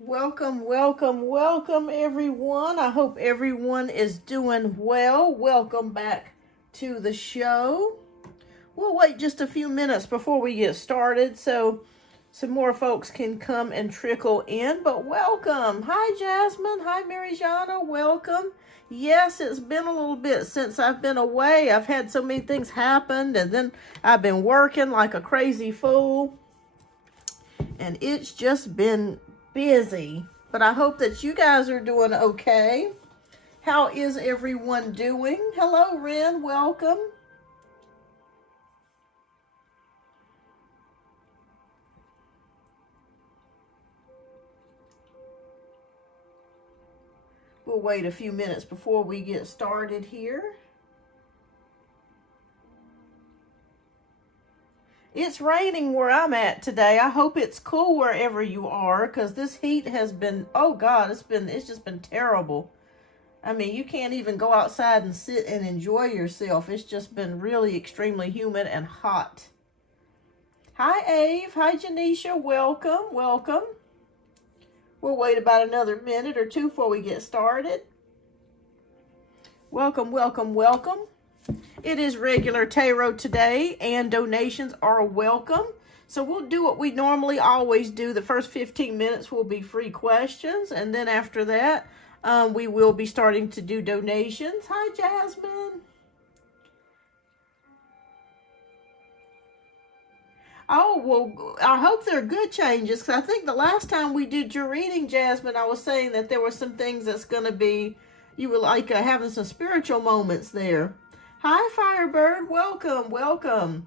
Welcome, welcome, welcome, everyone. I hope everyone is doing well. Welcome back to the show. We'll wait just a few minutes before we get started so some more folks can come and trickle in. But welcome. Hi, Jasmine. Hi, Marijana. Welcome. Yes, it's been a little bit since I've been away. I've had so many things happen, and then I've been working like a crazy fool. And it's just been busy, but I hope that you guys are doing okay. How is everyone doing? Hello, Ren. Welcome. We'll wait a few minutes before we get started here. It's raining where I'm at today. I hope it's cool wherever you are, because this heat has been, oh God, it's just been terrible. I mean, you can't even go outside and sit and enjoy yourself. It's just been really extremely humid and hot. Hi, Ave. Hi, Janisha. Welcome, welcome. We'll wait about another minute or two before we get started. Welcome, welcome, welcome. It is regular tarot today, and donations are welcome. So we'll do what we normally always do. The first 15 minutes will be free questions, and then after that, we will be starting to do donations. Hi, Jasmine. Oh, well, I hope they're good changes, because I think the last time we did your reading, Jasmine, I was saying that there were some things that's going to be, you were like having some spiritual moments there. Hi, Firebird. Welcome, welcome.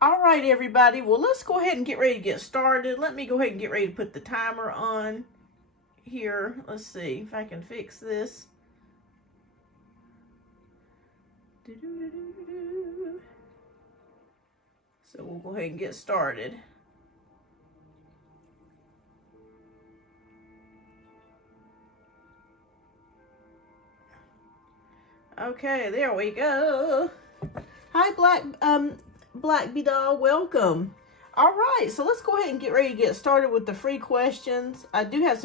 All right, everybody. Well, let's go ahead and get ready to get started. Let me go ahead and get ready to put the timer on here. Let's see if I can fix this. So we'll go ahead and get started. Okay, there we go. Hi, Black Bidal, welcome. All right, so let's go ahead and get ready to get started with the free questions. I did have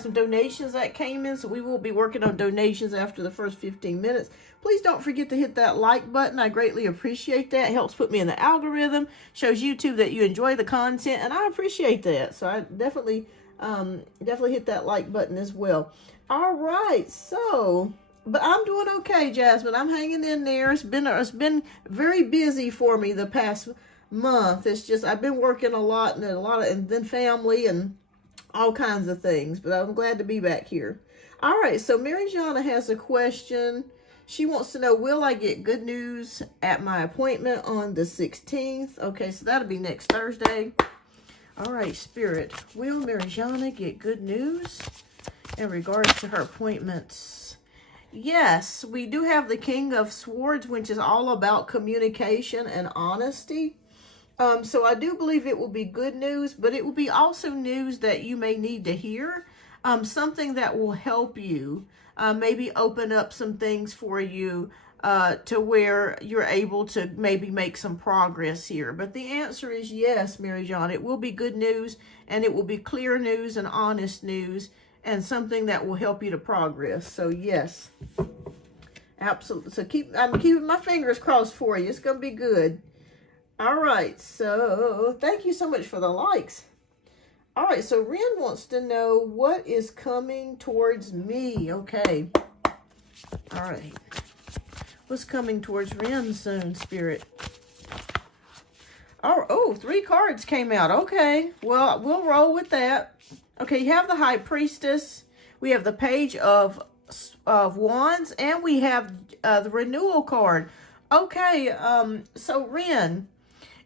some donations that came in, so we will be working on donations after the first 15 minutes. Please don't forget to hit that like button. I greatly appreciate that. It helps put me in the algorithm, shows YouTube that you enjoy the content, and I appreciate that. So I definitely hit that like button as well. All right, so. But I'm doing okay, Jasmine. I'm hanging in there. It's been very busy for me the past month. It's just I've been working a lot and then family and all kinds of things. But I'm glad to be back here. All right, so Marijana has a question. She wants to know, will I get good news at my appointment on the 16th? Okay, so that'll be next Thursday. All right, Spirit, will Marijana get good news in regards to her appointments? Yes, we do have the King of Swords, which is all about communication and honesty. So I do believe it will be good news, but it will be also news that you may need to hear. Something that will help you, maybe open up some things for you to where you're able to maybe make some progress here. But the answer is yes, Marijana. It will be good news, and it will be clear news and honest news, and something that will help you to progress. So yes, absolutely. So I'm keeping my fingers crossed for you. It's going to be good. All right. So thank you so much for the likes. All right. So Ren wants to know what is coming towards me. Okay. All right. What's coming towards Ren soon, Spirit? Oh, 3 cards came out. Okay. Well, we'll roll with that. Okay, you have the High Priestess, we have the Page of Wands, and we have the Renewal card. Okay, so Ren,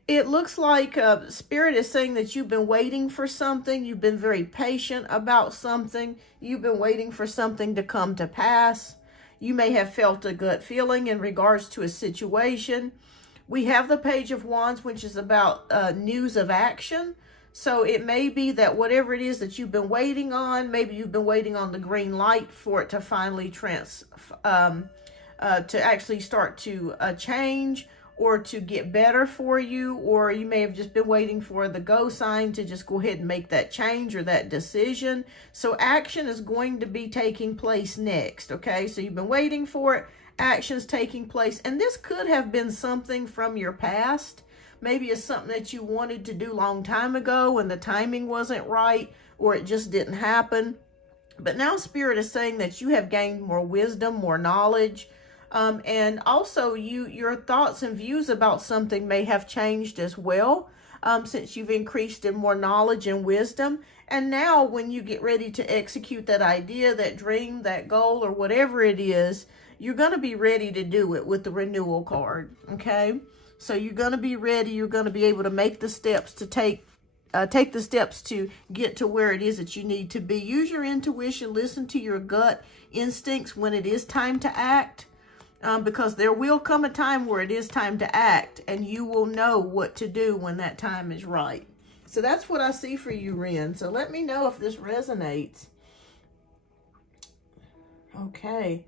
it looks like Spirit is saying that you've been waiting for something. You've been very patient about something. You've been waiting for something to come to pass. You may have felt a gut feeling in regards to a situation. We have the Page of Wands, which is about news of action. So it may be that whatever it is that you've been waiting on, maybe you've been waiting on the green light for it to finally to actually start to change, or to get better for you, or you may have just been waiting for the go sign to just go ahead and make that change or that decision. So action is going to be taking place next, okay? So you've been waiting for it, action's taking place, and this could have been something from your past. Maybe it's something that you wanted to do a long time ago and the timing wasn't right, or it just didn't happen. But now Spirit is saying that you have gained more wisdom, more knowledge, and also your thoughts and views about something may have changed as well, since you've increased in more knowledge and wisdom. And now when you get ready to execute that idea, that dream, that goal, or whatever it is, you're going to be ready to do it with the renewal card, okay? So you're going to be ready. You're going to be able to make the steps to take the steps to get to where it is that you need to be. Use your intuition. Listen to your gut instincts when it is time to act, because there will come a time where it is time to act, and you will know what to do when that time is right. So that's what I see for you, Ren. So let me know if this resonates. Okay.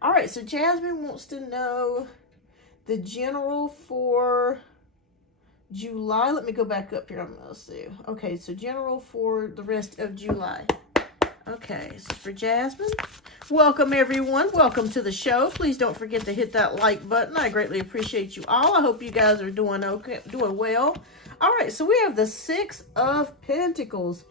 All right, so Jasmine wants to know the general for July. Let me go back up here. I'm going to see. Okay, so general for the rest of July. Okay, this is for Jasmine. Welcome, everyone. Welcome to the show. Please don't forget to hit that like button. I greatly appreciate you all. I hope you guys are doing okay, doing well. All right, so we have the Six of Pentacles.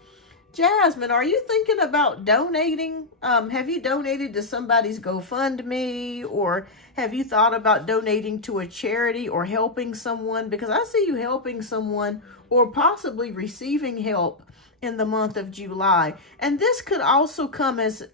Jasmine, are you thinking about donating? Have you donated to somebody's GoFundMe, or have you thought about donating to a charity or helping someone? Because I see you helping someone or possibly receiving help in the month of July. And this could also come as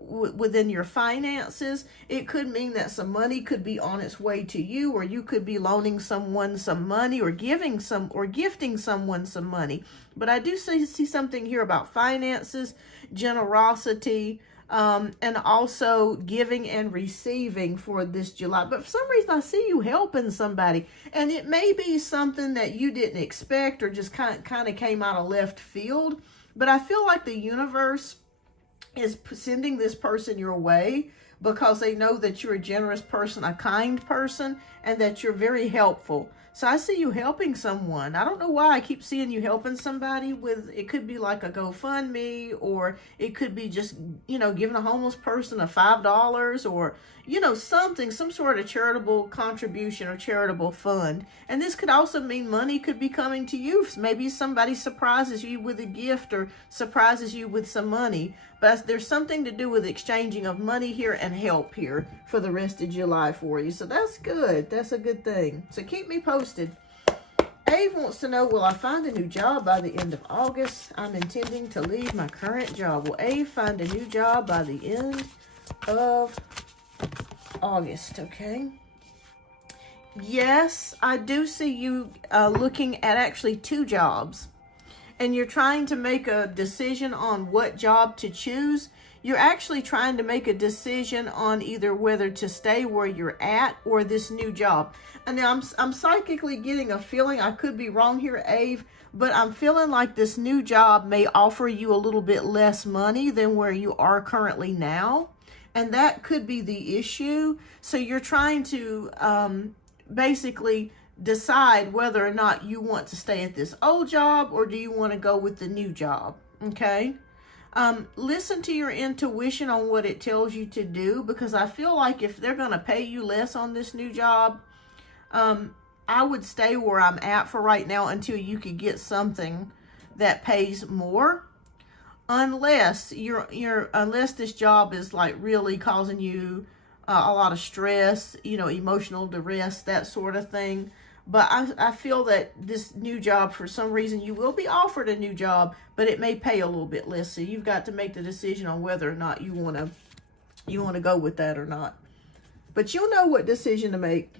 within your finances. It could mean that some money could be on its way to you, or you could be loaning someone some money, or gifting someone some money. But I do see something here about finances, generosity, and also giving and receiving for this July. But for some reason, I see you helping somebody, and it may be something that you didn't expect or just kind of came out of left field. But I feel like the universe is sending this person your way because they know that you're a generous person, a kind person, and that you're very helpful. So I see you helping someone. I don't know why I keep seeing you helping somebody with, it could be like a GoFundMe, or it could be just, giving a homeless person a $5, or, something, some sort of charitable contribution or charitable fund. And this could also mean money could be coming to you. Maybe somebody surprises you with a gift or surprises you with some money. But there's something to do with exchanging of money here and help here for the rest of July for you. So that's good. That's a good thing. So keep me posted. Ave wants to know, will I find a new job by the end of August? I'm intending to leave my current job. Will Ave find a new job by the end of August? Okay. Yes, I do see you looking at actually 2 jobs. And you're trying to make a decision on what job to choose. You're actually trying to make a decision on either whether to stay where you're at or this new job. And now I'm psychically getting a feeling, I could be wrong here, Ave, but I'm feeling like this new job may offer you a little bit less money than where you are currently now. And that could be the issue. So you're trying to basically decide whether or not you want to stay at this old job, or do you want to go with the new job, okay? Listen to your intuition on what it tells you to do, because I feel like if they're going to pay you less on this new job, I would stay where I'm at for right now until you could get something that pays more. Unless unless this job is like really causing you a lot of stress, emotional duress, that sort of thing. But I feel that this new job, for some reason, you will be offered a new job, but it may pay a little bit less. So you've got to make the decision on whether or not you want to go with that or not. But you'll know what decision to make.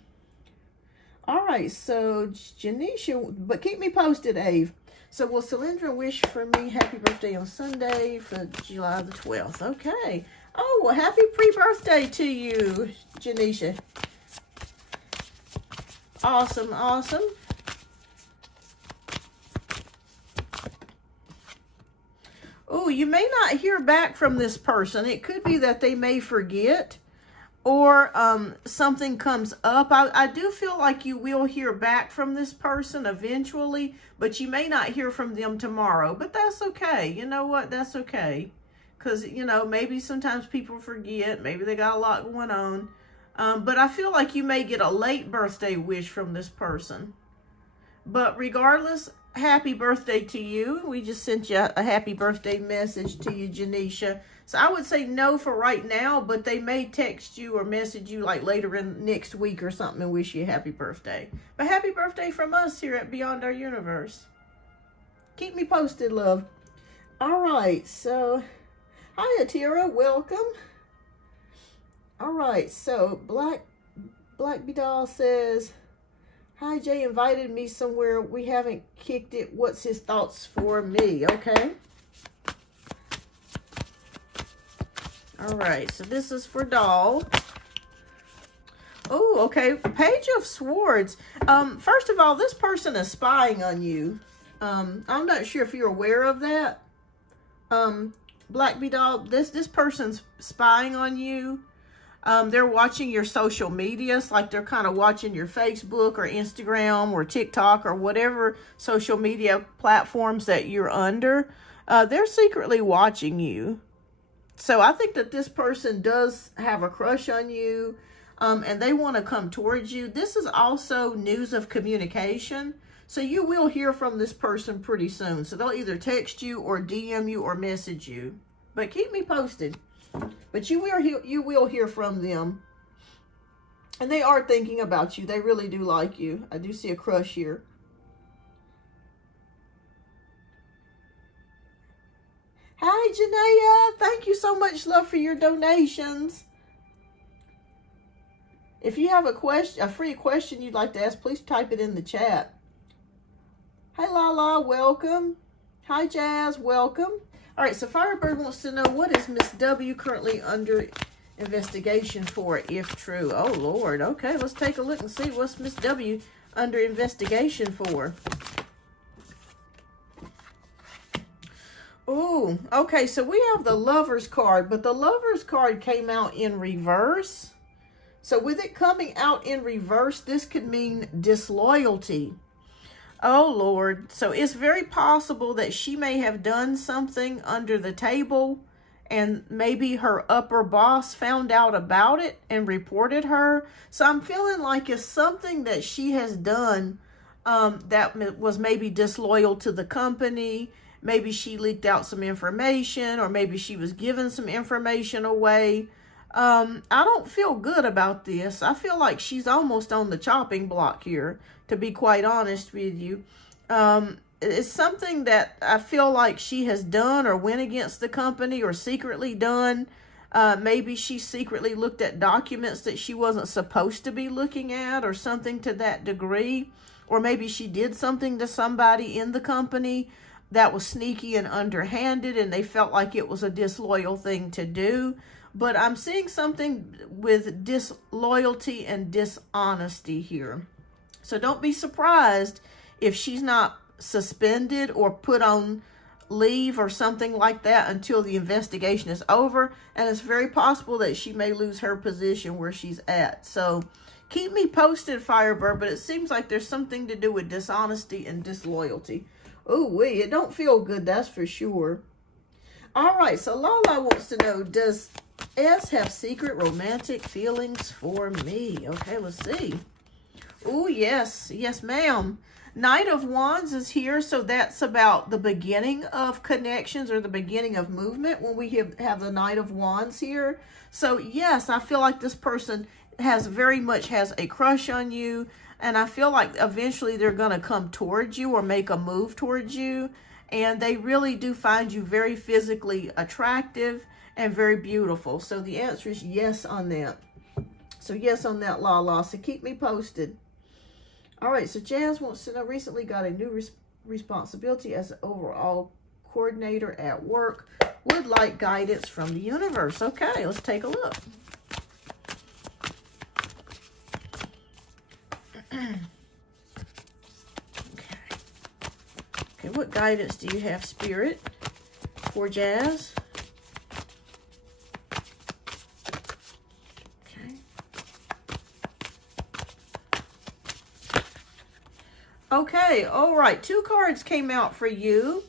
All right, so Janisha, but keep me posted, Ave. So will Cylindra wish for me happy birthday on Sunday for July the 12th? Okay. Oh, well, happy pre-birthday to you, Janisha. Awesome, awesome. Oh, you may not hear back from this person. It could be that they may forget, or something comes up. I do feel like you will hear back from this person eventually, but you may not hear from them tomorrow. But that's okay. You know what? That's okay. Because, you know, maybe sometimes people forget. Maybe they got a lot going on. But I feel like you may get a late birthday wish from this person. But regardless, happy birthday to you. We just sent you a happy birthday message to you, Janisha. So I would say no for right now, but they may text you or message you like later in next week or something and wish you a happy birthday. But happy birthday from us here at Beyond Our Universe. Keep me posted, love. All right, so hi, Atira, welcome. All right, so Black Bidal says, hi, Jay invited me somewhere. We haven't kicked it. What's his thoughts for me? Okay. All right, so this is for Doll. Oh, okay. Page of Swords. First of all, this person is spying on you. I'm not sure if you're aware of that. Black Bidal, this person's spying on you. They're watching your social medias, like they're kind of watching your Facebook or Instagram or TikTok or whatever social media platforms that you're under. They're secretly watching you. So I think that this person does have a crush on you, and they want to come towards you. This is also news of communication. So you will hear from this person pretty soon. So they'll either text you or DM you or message you. But keep me posted. But you will hear from them. And they are thinking about you. They really do like you. I do see a crush here. Hi, Janaea. Thank you so much, love, for your donations. If you have a free question you'd like to ask, please type it in the chat. Hi, Lala. Welcome. Hi, Jazz. Welcome. All right, so Firebird wants to know, what is Miss W currently under investigation for, if true? Oh, Lord. Okay, let's take a look and see what's Miss W under investigation for. Oh, okay, so we have the Lover's card, but the Lover's card came out in reverse. So with it coming out in reverse, this could mean disloyalty. Oh, Lord. So it's very possible that she may have done something under the table and maybe her upper boss found out about it and reported her. So I'm feeling like it's something that she has done that was maybe disloyal to the company. Maybe she leaked out some information, or maybe she was giving some information away. I don't feel good about this. I feel like she's almost on the chopping block here, to be quite honest with you. It's something that I feel like she has done or went against the company or secretly done. Maybe she secretly looked at documents that she wasn't supposed to be looking at or something to that degree. Or maybe she did something to somebody in the company that was sneaky and underhanded and they felt like it was a disloyal thing to do. But I'm seeing something with disloyalty and dishonesty here. So don't be surprised if she's not suspended or put on leave or something like that until the investigation is over. And it's very possible that she may lose her position where she's at. So keep me posted, Firebird, but it seems like there's something to do with dishonesty and disloyalty. Oh, it don't feel good, that's for sure. All right, so Lala wants to know, does S have secret romantic feelings for me? Okay, let's see. Oh, yes. Yes, ma'am. Knight of Wands is here, so that's about the beginning of connections or the beginning of movement when we have the Knight of Wands here. So, yes, I feel like this person very much has a crush on you, and I feel like eventually they're going to come towards you or make a move towards you, and they really do find you very physically attractive and very beautiful. So the answer is yes on that. So yes on that, Lala. So keep me posted. All right, so Jazz wants to know, recently got a new responsibility as an overall coordinator at work. Would like guidance from the universe. Okay, let's take a look. Okay, what guidance do you have, Spirit, for Jazz? Okay. Okay, all right. 2 cards came out for you.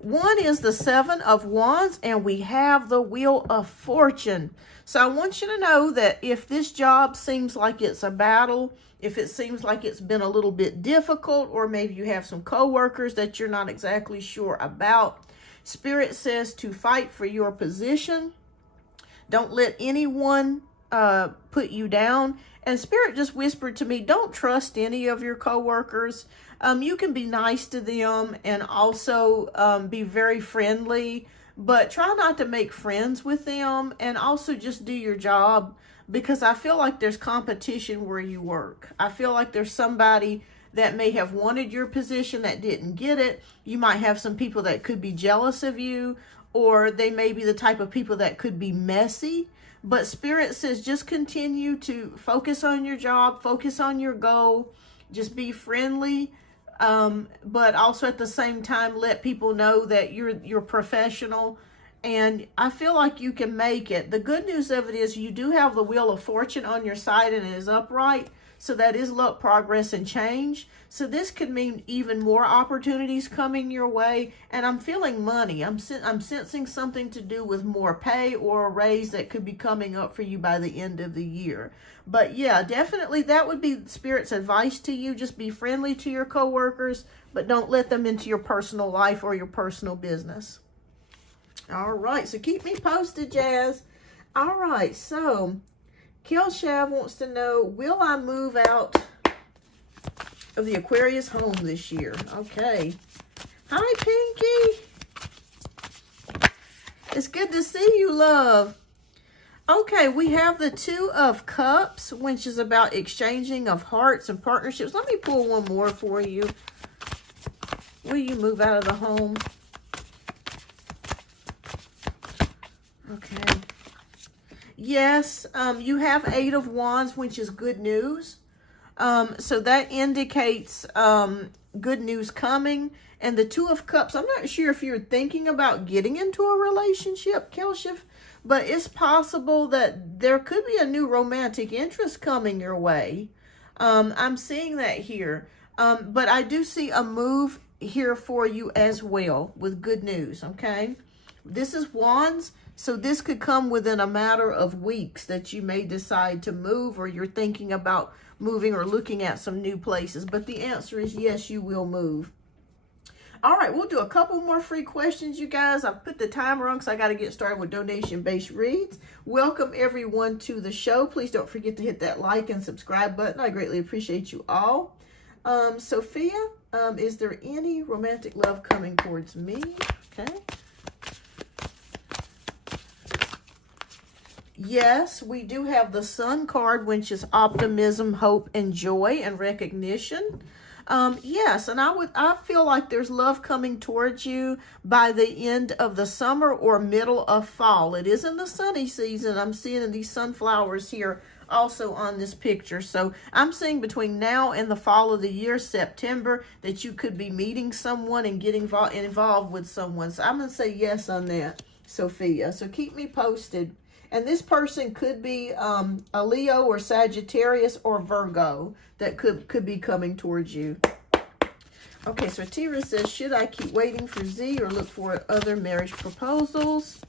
One is the 7 of Wands, and we have the Wheel of Fortune. So I want you to know that if this job seems like it's a battle, if it seems like it's been a little bit difficult, or maybe you have some coworkers that you're not exactly sure about, Spirit says to fight for your position. Don't let anyone put you down. And Spirit just whispered to me, don't trust any of your coworkers. You can be nice to them and also be very friendly, but try not to make friends with them, and also just do your job, because I feel like there's competition where you work. I feel like there's somebody that may have wanted your position that didn't get it. You might have some people that could be jealous of you, or they may be the type of people that could be messy. But Spirit says just continue to focus on your job, focus on your goal, just be friendly, but also at the same time let people know that you're professional, and I feel like you can make it. The good news of it is you do have the Wheel of Fortune on your side, and it is upright, so that is luck, progress, and change. So this could mean even more opportunities coming your way, and I'm feeling money. I'm sensing something to do with more pay or a raise that could be coming up for you by the end of the year. But yeah, definitely that would be Spirit's advice to you. Just be friendly to your coworkers, but don't let them into your personal life or your personal business. All right, so keep me posted, Jazz. All right, so Cashapp wants to know, will I move out of the Aquarius home this year? Okay. Hi, Pinky. It's good to see you, love. Okay, we have the 2 of Cups, which is about exchanging of hearts and partnerships. Let me pull one more for you. Will you move out of the home? Okay. Yes, you have 8 of Wands, which is good news. So that indicates good news coming. And the 2 of Cups, I'm not sure if you're thinking about getting into a relationship, Cashapp, but it's possible that there could be a new romantic interest coming your way. I'm seeing that here. But I do see a move here for you as well with good news, okay? This is Wands, so this could come within a matter of weeks that you may decide to move, or you're thinking about moving or looking at some new places. But the answer is yes, you will move. All right, we'll do a couple more free questions, you guys. I've put the timer on because I got to get started with donation-based reads. Welcome, everyone, to the show. Please don't forget to hit that like and subscribe button. I greatly appreciate you all. Sophia, is there any romantic love coming towards me? Okay. Yes, we do have the Sun card, which is optimism, hope, and joy and recognition. Yes, and I feel like there's love coming towards you by the end of the summer or middle of fall. It is in the sunny season. I'm seeing these sunflowers here also on this picture. So I'm seeing between now and the fall of the year, September, that you could be meeting someone and getting involved with someone. So I'm going to say yes on that, Sophia. So keep me posted. And this person could be a Leo or Sagittarius or Virgo that could be coming towards you. Okay, so Tira says, should I keep waiting for Z or look for other marriage proposals?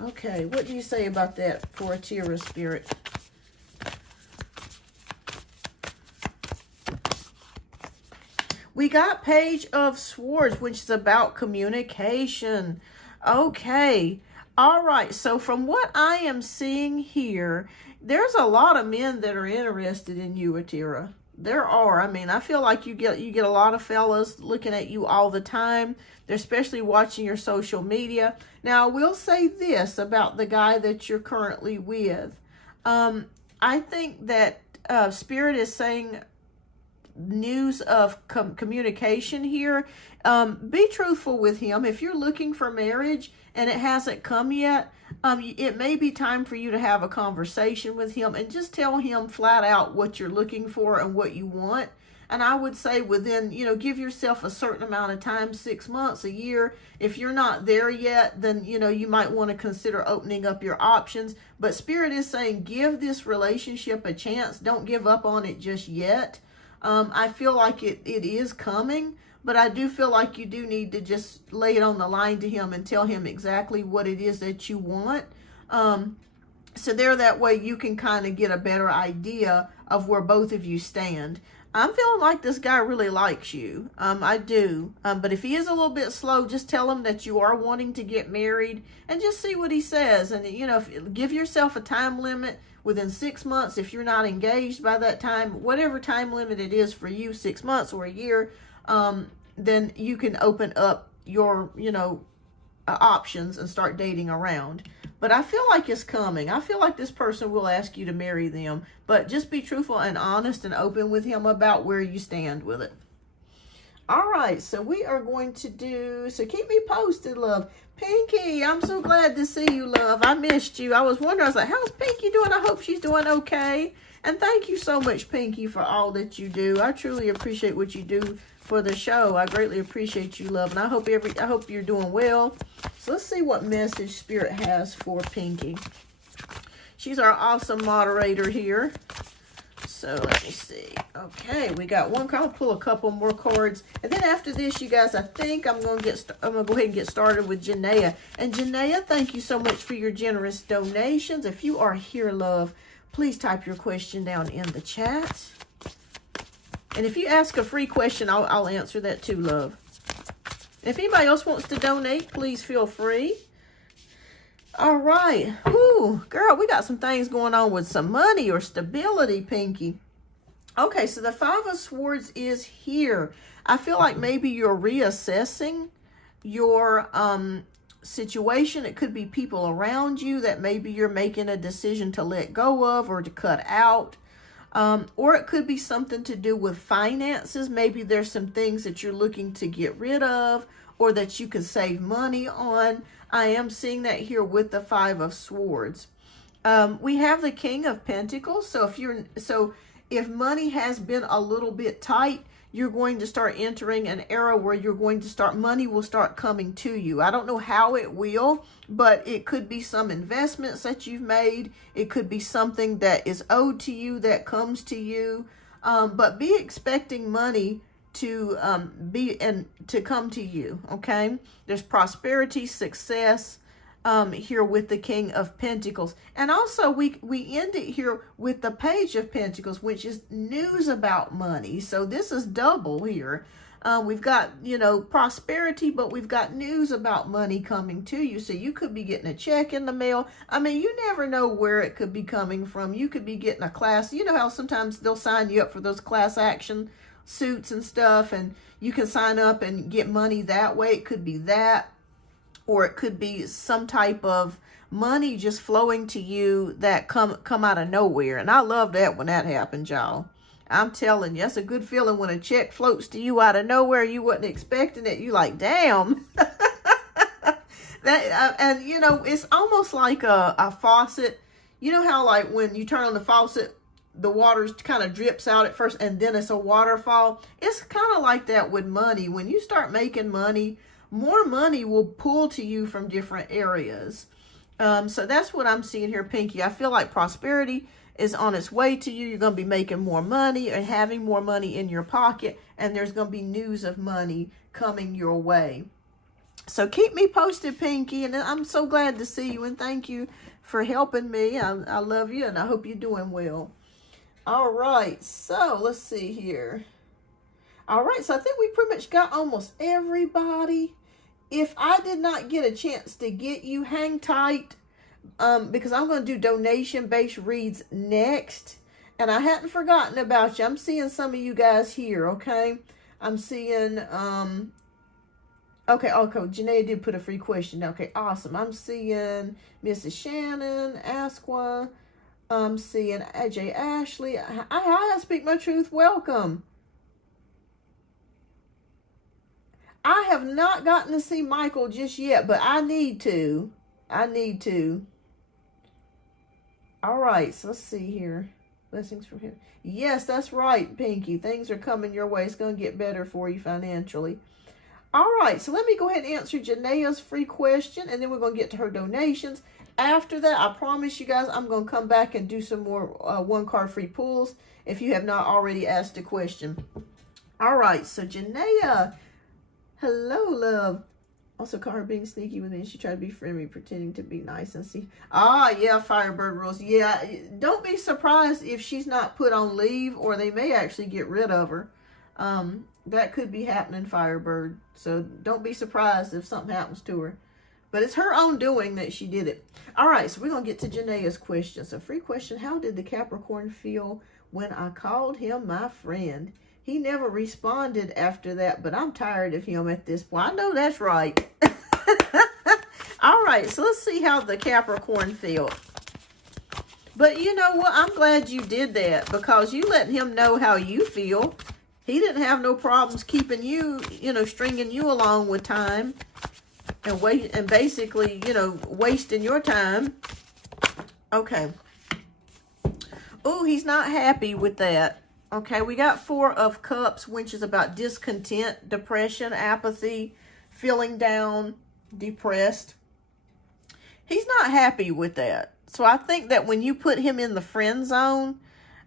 Okay, what do you say about that for Tira, Spirit? We got Page of Swords, which is about communication. Okay. All right, so from what I am seeing here, there's a lot of men that are interested in you, Atira. There are. I mean, I feel like you get a lot of fellas looking at you all the time. They're especially watching your social media. Now, I will say this about the guy that you're currently with. I think that Spirit is saying news of communication here. Be truthful with him. If you're looking for marriage and it hasn't come yet, it may be time for you to have a conversation with him and just tell him flat out what you're looking for and what you want. And I would say within, give yourself a certain amount of time, 6 months, a year. If you're not there yet, then, you might want to consider opening up your options. But Spirit is saying, give this relationship a chance. Don't give up on it just yet. I feel like it is coming, but I do feel like you do need to just lay it on the line to him and tell him exactly what it is that you want. So there, that way you can kind of get a better idea of where both of you stand. I'm feeling like this guy really likes you. I do. But if he is a little bit slow, just tell him that you are wanting to get married and just see what he says. And, you know, give yourself a time limit within 6 months. If you're not engaged by that time, whatever time limit it is for you, 6 months or a year, then you can open up your, you know, options and start dating around. But I feel like it's coming. I feel like this person will ask you to marry them. But just be truthful and honest and open with him about where you stand with it. All right, so we are going to do, so keep me posted, love. Pinky, I'm so glad to see you, love. I missed you. I was wondering, I was like, how's Pinky doing? I hope she's doing okay. And thank you so much, Pinky, for all that you do. I truly appreciate what you do for the show. I greatly appreciate you, love, and I hope you're doing well. So let's see what message Spirit has for Pinky. She's our awesome moderator here. So let me see. Okay, we got one card. I'll pull a couple more cards, and then after this, you guys, I think I'm gonna go ahead and get started with Janaea. And Janaea, thank you so much for your generous donations. If you are here, love, please type your question down in the chat. And if you ask a free question, I'll answer that too, love. If anybody else wants to donate, please feel free. All right. Ooh, girl, we got some things going on with some money or stability, Pinky. Okay, so the Five of Swords is here. I feel like maybe you're reassessing your situation. It could be people around you that maybe you're making a decision to let go of or to cut out. Or it could be something to do with finances. Maybe there's some things that you're looking to get rid of or that you can save money on. I am seeing that here with the Five of Swords. We have the King of Pentacles. So if money has been a little bit tight, you're going to start entering an era where money will start coming to you. I don't know how it will, but it could be some investments that you've made. It could be something that is owed to you that comes to you. But be expecting money to come to you, okay? There's prosperity, success, here with the King of Pentacles. And also we end it here with the Page of Pentacles, which is news about money. So this is double here. We've got, you know, prosperity, but we've got news about money coming to you. So you could be getting a check in the mail. I mean, you never know where it could be coming from. You could be getting a class. You know how sometimes they'll sign you up for those class action suits and stuff, and you can sign up and get money that way. It could be that. Or it could be some type of money just flowing to you that come out of nowhere. And I love that when that happens, y'all. I'm telling you, that's a good feeling when a check floats to you out of nowhere. You wasn't expecting it. You like, damn. And, you know, it's almost like a faucet. You know how, like, when you turn on the faucet, the water kind of drips out at first, and then it's a waterfall. It's kind of like that with money. When you start making money, more money will pull to you from different areas. So that's what I'm seeing here, Pinky. I feel like prosperity is on its way to you. You're going to be making more money and having more money in your pocket, and there's going to be news of money coming your way. So keep me posted, Pinky, and I'm so glad to see you, and thank you for helping me. I love you, and I hope you're doing well. All right, so let's see here. All right, so I think we pretty much got almost everybody. If I did not get a chance to get you, hang tight, because I'm going to do donation-based reads next. And I hadn't forgotten about you. I'm seeing some of you guys here, okay? I'm seeing, okay, Janaea did put a free question. Okay, awesome. I'm seeing Mrs. Shannon, Asqua. I'm seeing AJ Ashley. I speak my truth. Welcome. I have not gotten to see Michael just yet, but I need to. All right, so let's see here. Blessings from him. Yes, that's right, Pinky. Things are coming your way. It's going to get better for you financially. All right, so let me go ahead and answer Janae's free question, and then we're going to get to her donations. After that, I promise you guys, I'm going to come back and do some more one-card free pulls if you have not already asked a question. All right, so Janae, hello, love. Also caught her being sneaky with me. She tried to be friendly, pretending to be nice and see. Ah, yeah, Firebird rules. Yeah, don't be surprised if she's not put on leave, or they may actually get rid of her. That could be happening, Firebird. So don't be surprised if something happens to her. But it's her own doing that she did it. All right, so we're going to get to Janae's question. So free question, how did the Capricorn feel when I called him my friend? He never responded after that, but I'm tired of him at this point. I know that's right. All right, so let's see how the Capricorn felt. But you know what? I'm glad you did that, because you let him know how you feel. He didn't have no problems keeping you, stringing you along with time and basically, wasting your time. Okay. Oh, he's not happy with that. Okay, we got 4 of Cups, which is about discontent, depression, apathy, feeling down, depressed. He's not happy with that. So I think that when you put him in the friend zone,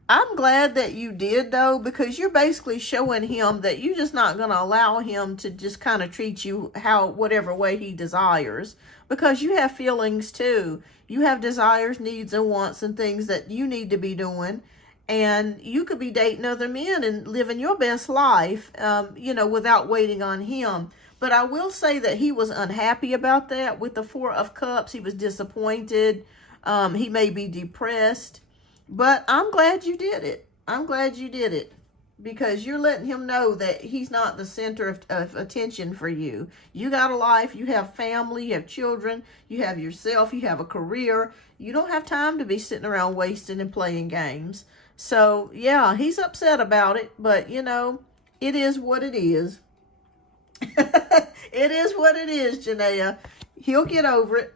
I'm glad that you did, though, because you're basically showing him that you're just not going to allow him to just kind of treat you whatever way he desires, because you have feelings too. You have desires, needs, and wants and things that you need to be doing. And you could be dating other men and living your best life, without waiting on him. But I will say that he was unhappy about that with the 4 of Cups. He was disappointed. He may be depressed. But I'm glad you did it. I'm glad you did it. Because you're letting him know that he's not the center of attention for you. You got a life. You have family. You have children. You have yourself. You have a career. You don't have time to be sitting around wasting and playing games. So, yeah, he's upset about it. But, it is what it is. It is what it is, Janaea. He'll get over it.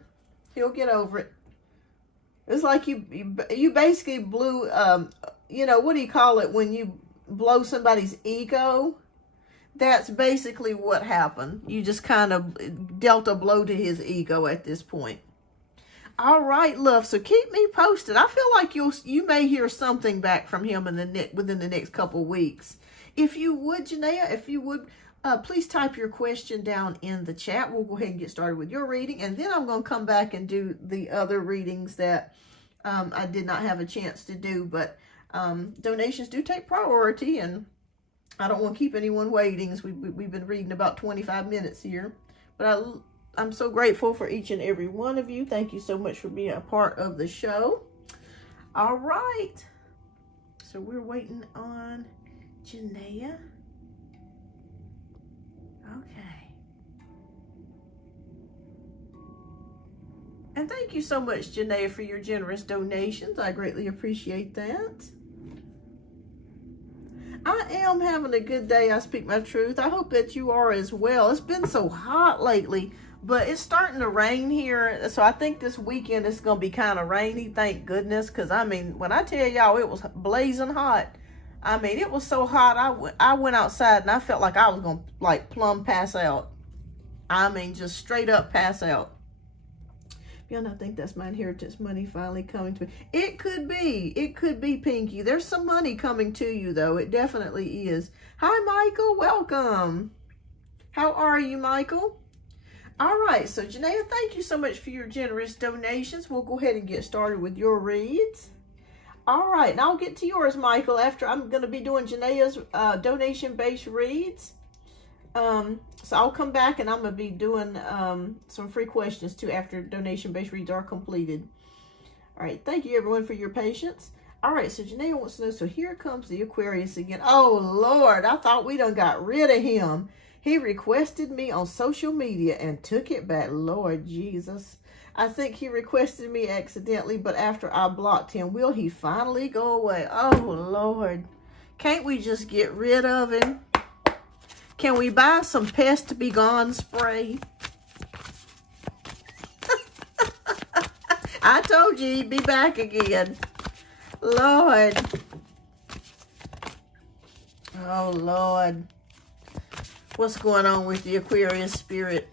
He'll get over it. It's like you basically blew, what do you call it when you blow somebody's ego? That's basically what happened. You just kind of dealt a blow to his ego at this point. All right, love. So keep me posted. I feel like you may hear something back from him within the next couple weeks. If you would, Janaea, please type your question down in the chat. We'll go ahead and get started with your reading, and then I'm going to come back and do the other readings that I did not have a chance to do. But donations do take priority, and I don't want to keep anyone waiting, as we've been reading about 25 minutes here. But I'm so grateful for each and every one of you. Thank you so much for being a part of the show. All right. So we're waiting on Janaea. Okay. And thank you so much, Janaea, for your generous donations. I greatly appreciate that. I am having a good day. I speak my truth. I hope that you are as well. It's been so hot lately, but it's starting to rain here. So I think this weekend it's going to be kind of rainy, thank goodness. Because, when I tell y'all it was blazing hot, it was so hot, I went outside and I felt like I was going to, plumb pass out. Just straight up pass out. Y'all not think that's my inheritance money finally coming to me? It could be. It could be, Pinky. There's some money coming to you, though. It definitely is. Hi, Michael. Welcome. How are you, Michael? All right. So, Janaea, thank you so much for your generous donations. We'll go ahead and get started with your reads. All right. Now I'll get to yours, Michael, after I'm going to be doing Janaea's donation-based reads. So I'll come back and I'm going to be doing some free questions too after donation-based reads are completed. All right. Thank you, everyone, for your patience. All right. So Janaea wants to know, so here comes the Aquarius again. Oh, Lord. I thought we done got rid of him. He requested me on social media and took it back. Lord Jesus. I think he requested me accidentally, but after I blocked him, will he finally go away? Oh, Lord. Can't we just get rid of him? Can we buy some Pest Be Gone spray? I told you he'd be back again. Lord. Oh, Lord. What's going on with the Aquarius spirit?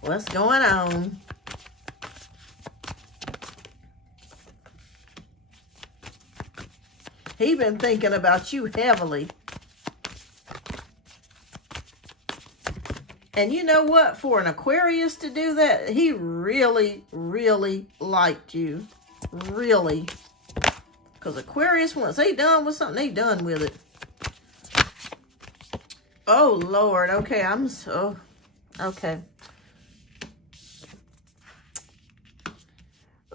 What's going on? He been thinking about you heavily. And you know what? For an Aquarius to do that, he really, really liked you. Really. Because Aquarius, once they done with something, they done with it. Oh, Lord. Okay, I'm so... Okay.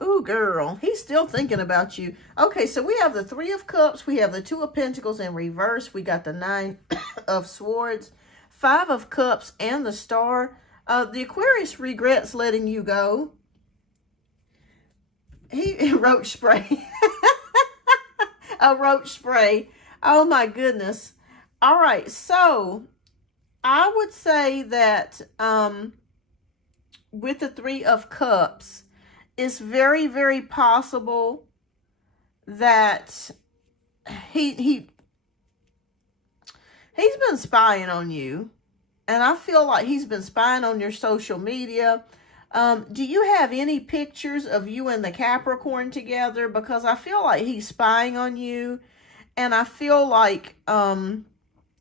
Ooh, girl. He's still thinking about you. Okay, so we have the Three of Cups. We have the Two of Pentacles in reverse. We got the Nine of Swords, Five of Cups, and the Star. The Aquarius regrets letting you go. He roach spray. A roach spray. Oh, my goodness. All right, so I would say that with the Three of Cups, it's very, very possible that he's been spying on you. And I feel like he's been spying on your social media. Do you have any pictures of you and the Capricorn together? Because I feel like he's spying on you. And I feel like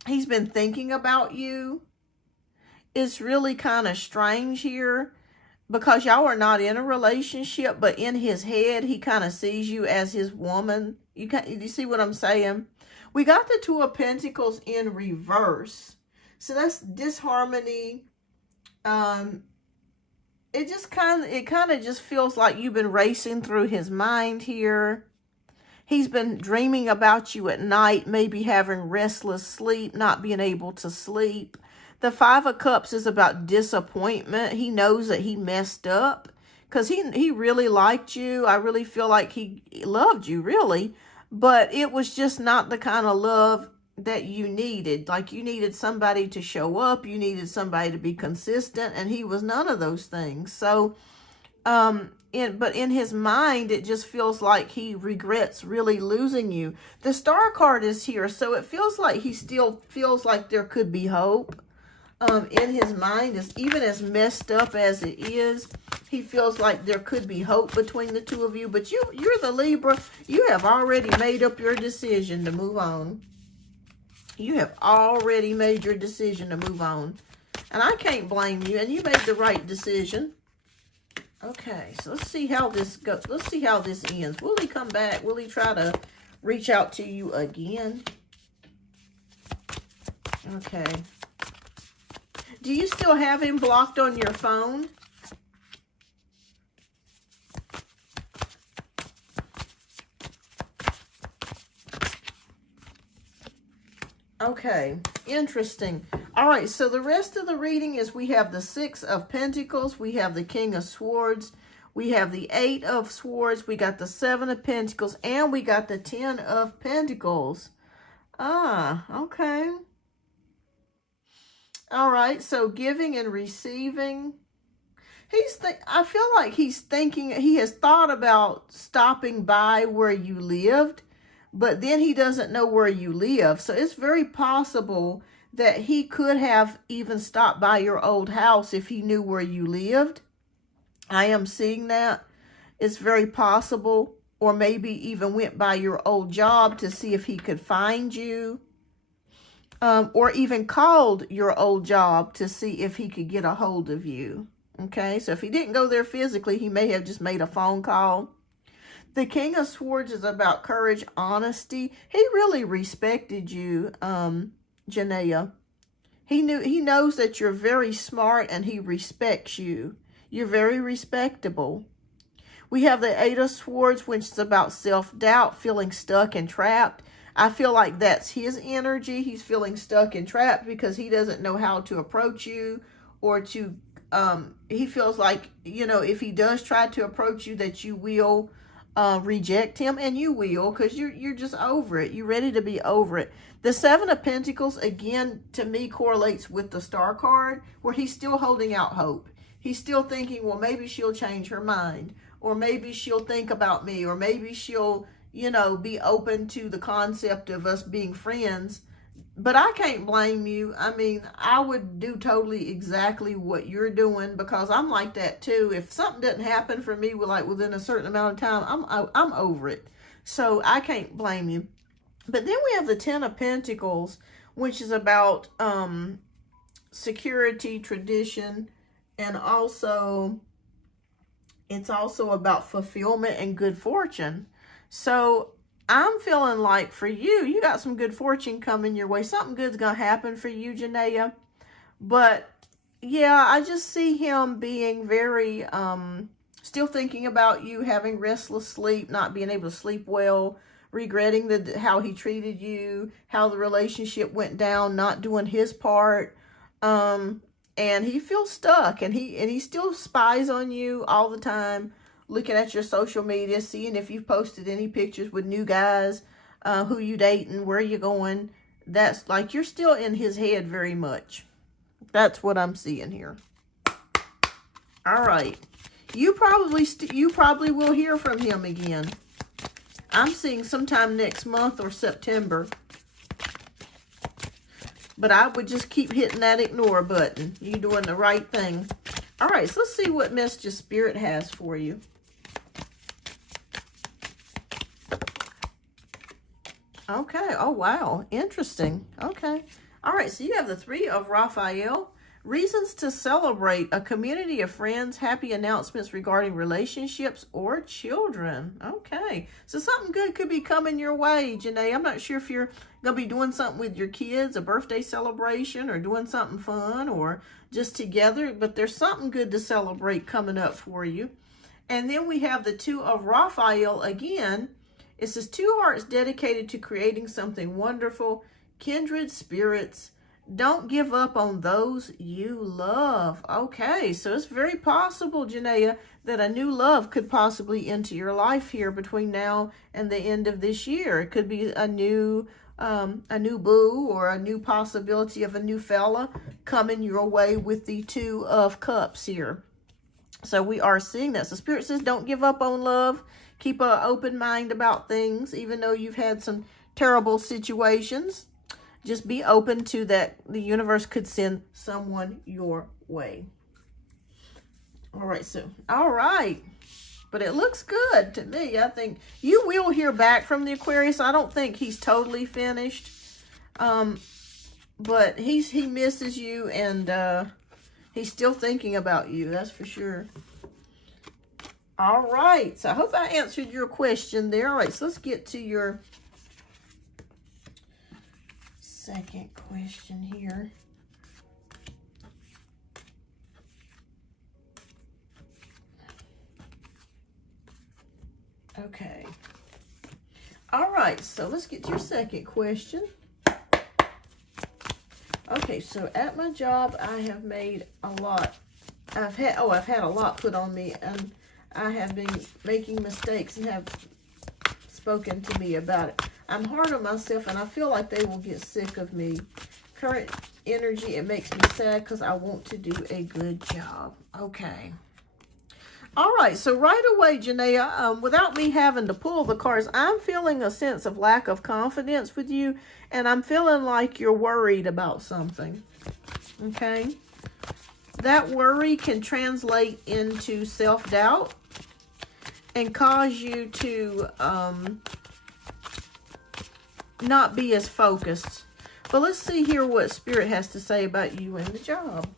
he's been thinking about you. It's really kind of strange here. Because y'all are not in a relationship, but in his head, he kind of sees you as his woman. You see what I'm saying? We got the Two of Pentacles in reverse. So that's disharmony. It kind of just feels like you've been racing through his mind here. He's been dreaming about you at night, maybe having restless sleep, not being able to sleep. The Five of Cups is about disappointment. He knows that he messed up because he really liked you. I really feel like he loved you, really. But it was just not the kind of love that you needed. Like, you needed somebody to show up. You needed somebody to be consistent. And he was none of those things. So, but in his mind, it just feels like he regrets really losing you. The Star card is here. So it feels like he still feels like there could be hope. In his mind, even as messed up as it is, he feels like there could be hope between the two of you. But you're the Libra. You have already made up your decision to move on. You have already made your decision to move on. And I can't blame you. And you made the right decision. Okay, so let's see how this goes. Let's see how this ends. Will he come back? Will he try to reach out to you again? Okay. Do you still have him blocked on your phone? Okay, interesting. All right, so the rest of the reading is we have the Six of Pentacles, we have the King of Swords, we have the Eight of Swords, we got the Seven of Pentacles, and we got the Ten of Pentacles. Ah, okay. All right, so giving and receiving. I feel like he's thinking, he has thought about stopping by where you lived, but then he doesn't know where you live. So it's very possible that he could have even stopped by your old house if he knew where you lived. I am seeing that. It's very possible. Or maybe even went by your old job to see if he could find you. Or even called your old job to see if he could get a hold of you. Okay, so if he didn't go there physically, he may have just made a phone call. The King of Swords is about courage, honesty. He really respected you, Janaea. He knows that you're very smart and he respects you. You're very respectable. We have the Eight of Swords, which is about self-doubt, feeling stuck and trapped. I feel like that's his energy. He's feeling stuck and trapped because he doesn't know how to approach you, or to, he feels like, you know, if he does try to approach you, that you will reject him, and you will, because you're just over it. You're ready to be over it. The Seven of Pentacles, again, to me, correlates with the Star card, where he's still holding out hope. He's still thinking, well, maybe she'll change her mind, or maybe she'll think about me, or maybe she'll, you know, be open to the concept of us being friends But I can't blame you. I mean, I would do totally exactly what you're doing, because I'm like that too. If something doesn't happen for me within a certain amount of time, I'm over it. So I can't blame you. But then we have the Ten of Pentacles, which is about security, tradition, and also it's also about fulfillment and good fortune. So I'm feeling like for you, you got some good fortune coming your way. Something good's going to happen for you, Janaea. But yeah, I just see him being very, still thinking about you, having restless sleep, not being able to sleep well, regretting how he treated you, how the relationship went down, not doing his part. And he feels stuck, and he still spies on you all the time, looking at your social media, seeing if you've posted any pictures with new guys, who you dating, where you going. That's like, you're still in his head very much. That's what I'm seeing here. All right. You probably will hear from him again. I'm seeing sometime next month or September. But I would just keep hitting that ignore button. You're doing the right thing. All right, so let's see what message Spirit has for you. Okay. Oh, wow. Interesting. Okay. All right, so you have the Three of Raphael. Reasons to celebrate: a community of friends, happy announcements regarding relationships or children. Okay, so something good could be coming your way, Janae. I'm not sure if you're going to be doing something with your kids, a birthday celebration, or doing something fun, or just together, but there's something good to celebrate coming up for you. And then we have the Two of Raphael again. It says, two hearts dedicated to creating something wonderful, kindred spirits. Don't give up on those you love. Okay, so it's very possible, Janaea, that a new love could possibly enter your life here between now and the end of this year. It could be a new boo, or a new possibility of a new fella coming your way with the Two of Cups here. So we are seeing that. So Spirit says, don't give up on love. Keep an open mind about things, even though you've had some terrible situations. Just be open to that. The universe could send someone your way. All right, so, all right. But it looks good to me. I think you will hear back from the Aquarius. I don't think he's totally finished. But he misses you, and he's still thinking about you. That's for sure. All right. So I hope I answered your question there. All right, so let's get to your second question here. Okay. All right, so let's get to your second question. Okay, so at my job, I have made a lot. I've had a lot put on me, and I have been making mistakes and have spoken to me about it. I'm hard on myself, and I feel like they will get sick of me. Current energy, it makes me sad because I want to do a good job. Okay. All right, so right away, Janaea, without me having to pull the cards, I'm feeling a sense of lack of confidence with you, and I'm feeling like you're worried about something. Okay? That worry can translate into self-doubt and cause you to not be as focused. But let's see here what Spirit has to say about you and the job.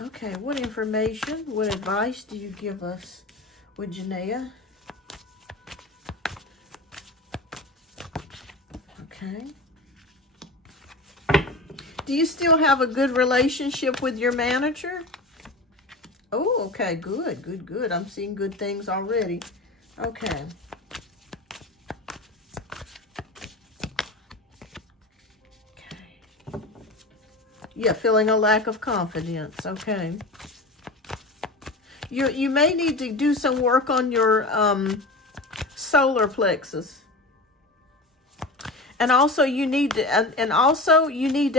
Okay, what information, what advice do you give us with Janaea? Okay. Do you still have a good relationship with your manager? Oh, okay, good, good, good. I'm seeing good things already. Okay. Yeah, feeling a lack of confidence. Okay. You may need to do some work on your solar plexus. And also you need to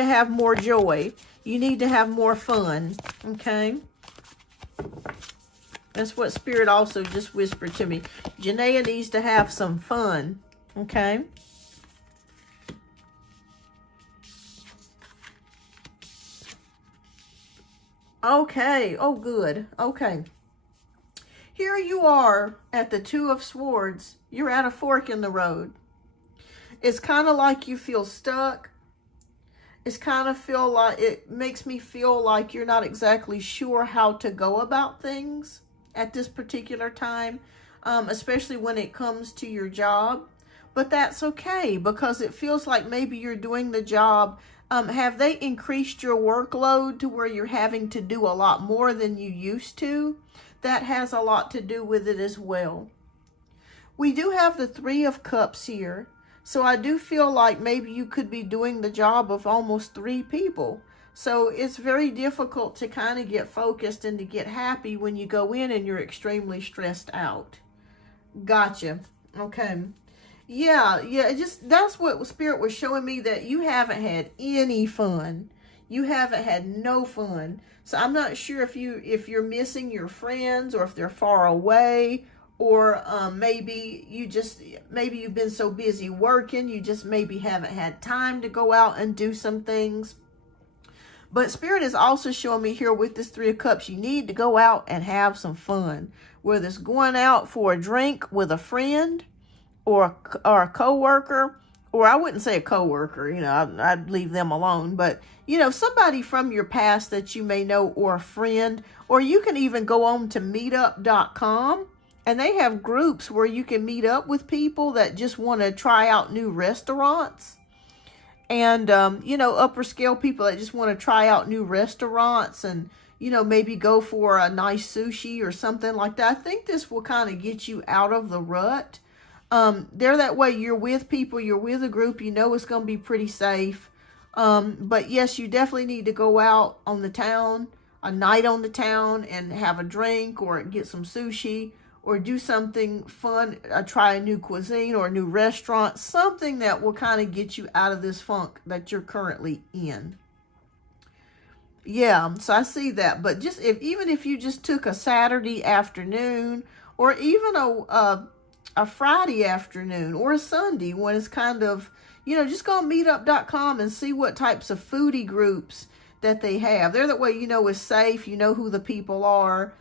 have more joy. You need to have more fun. Okay? That's what Spirit also just whispered to me. Janaea needs to have some fun. Okay? Okay. Oh, good. Okay. Here you are at the Two of Swords. You're at a fork in the road. It's kind of like you feel stuck. It's kind of feel like, it makes me feel like you're not exactly sure how to go about things at this particular time, especially when it comes to your job. But that's okay, because it feels like maybe you're doing the job. Have they increased your workload to where you're having to do a lot more than you used to? That has a lot to do with it as well. We do have the Three of Cups here. So I do feel like maybe you could be doing the job of almost 3 people. So it's very difficult to kind of get focused and to get happy when you go in and you're extremely stressed out. Gotcha. Okay. Yeah, that's what Spirit was showing me, that you haven't had any fun. You haven't had no fun. So I'm not sure if you're missing your friends, or if they're far away, or maybe you've been so busy working, you just maybe haven't had time to go out and do some things. But Spirit is also showing me here with this Three of Cups, you need to go out and have some fun. Whether it's going out for a drink with a friend, or a coworker, or I wouldn't say a coworker, I'd leave them alone, but somebody from your past that you may know, or a friend. Or you can even go on to meetup.com, and they have groups where you can meet up with people that just want to try out new restaurants. And, upper scale people that just want to try out new restaurants, and, maybe go for a nice sushi or something like that. I think this will kind of get you out of the rut. They're that way. You're with people, you're with a group, it's going to be pretty safe. But yes, you definitely need to go out on the town, a night on the town, and have a drink, or get some sushi, or do something fun, try a new cuisine or a new restaurant, something that will kind of get you out of this funk that you're currently in. Yeah, so I see that. But even if you just took a Saturday afternoon, or even a Friday afternoon, or a Sunday, when it's kind of, just go on meetup.com and see what types of foodie groups that they have. They're that way, it's safe, who the people are.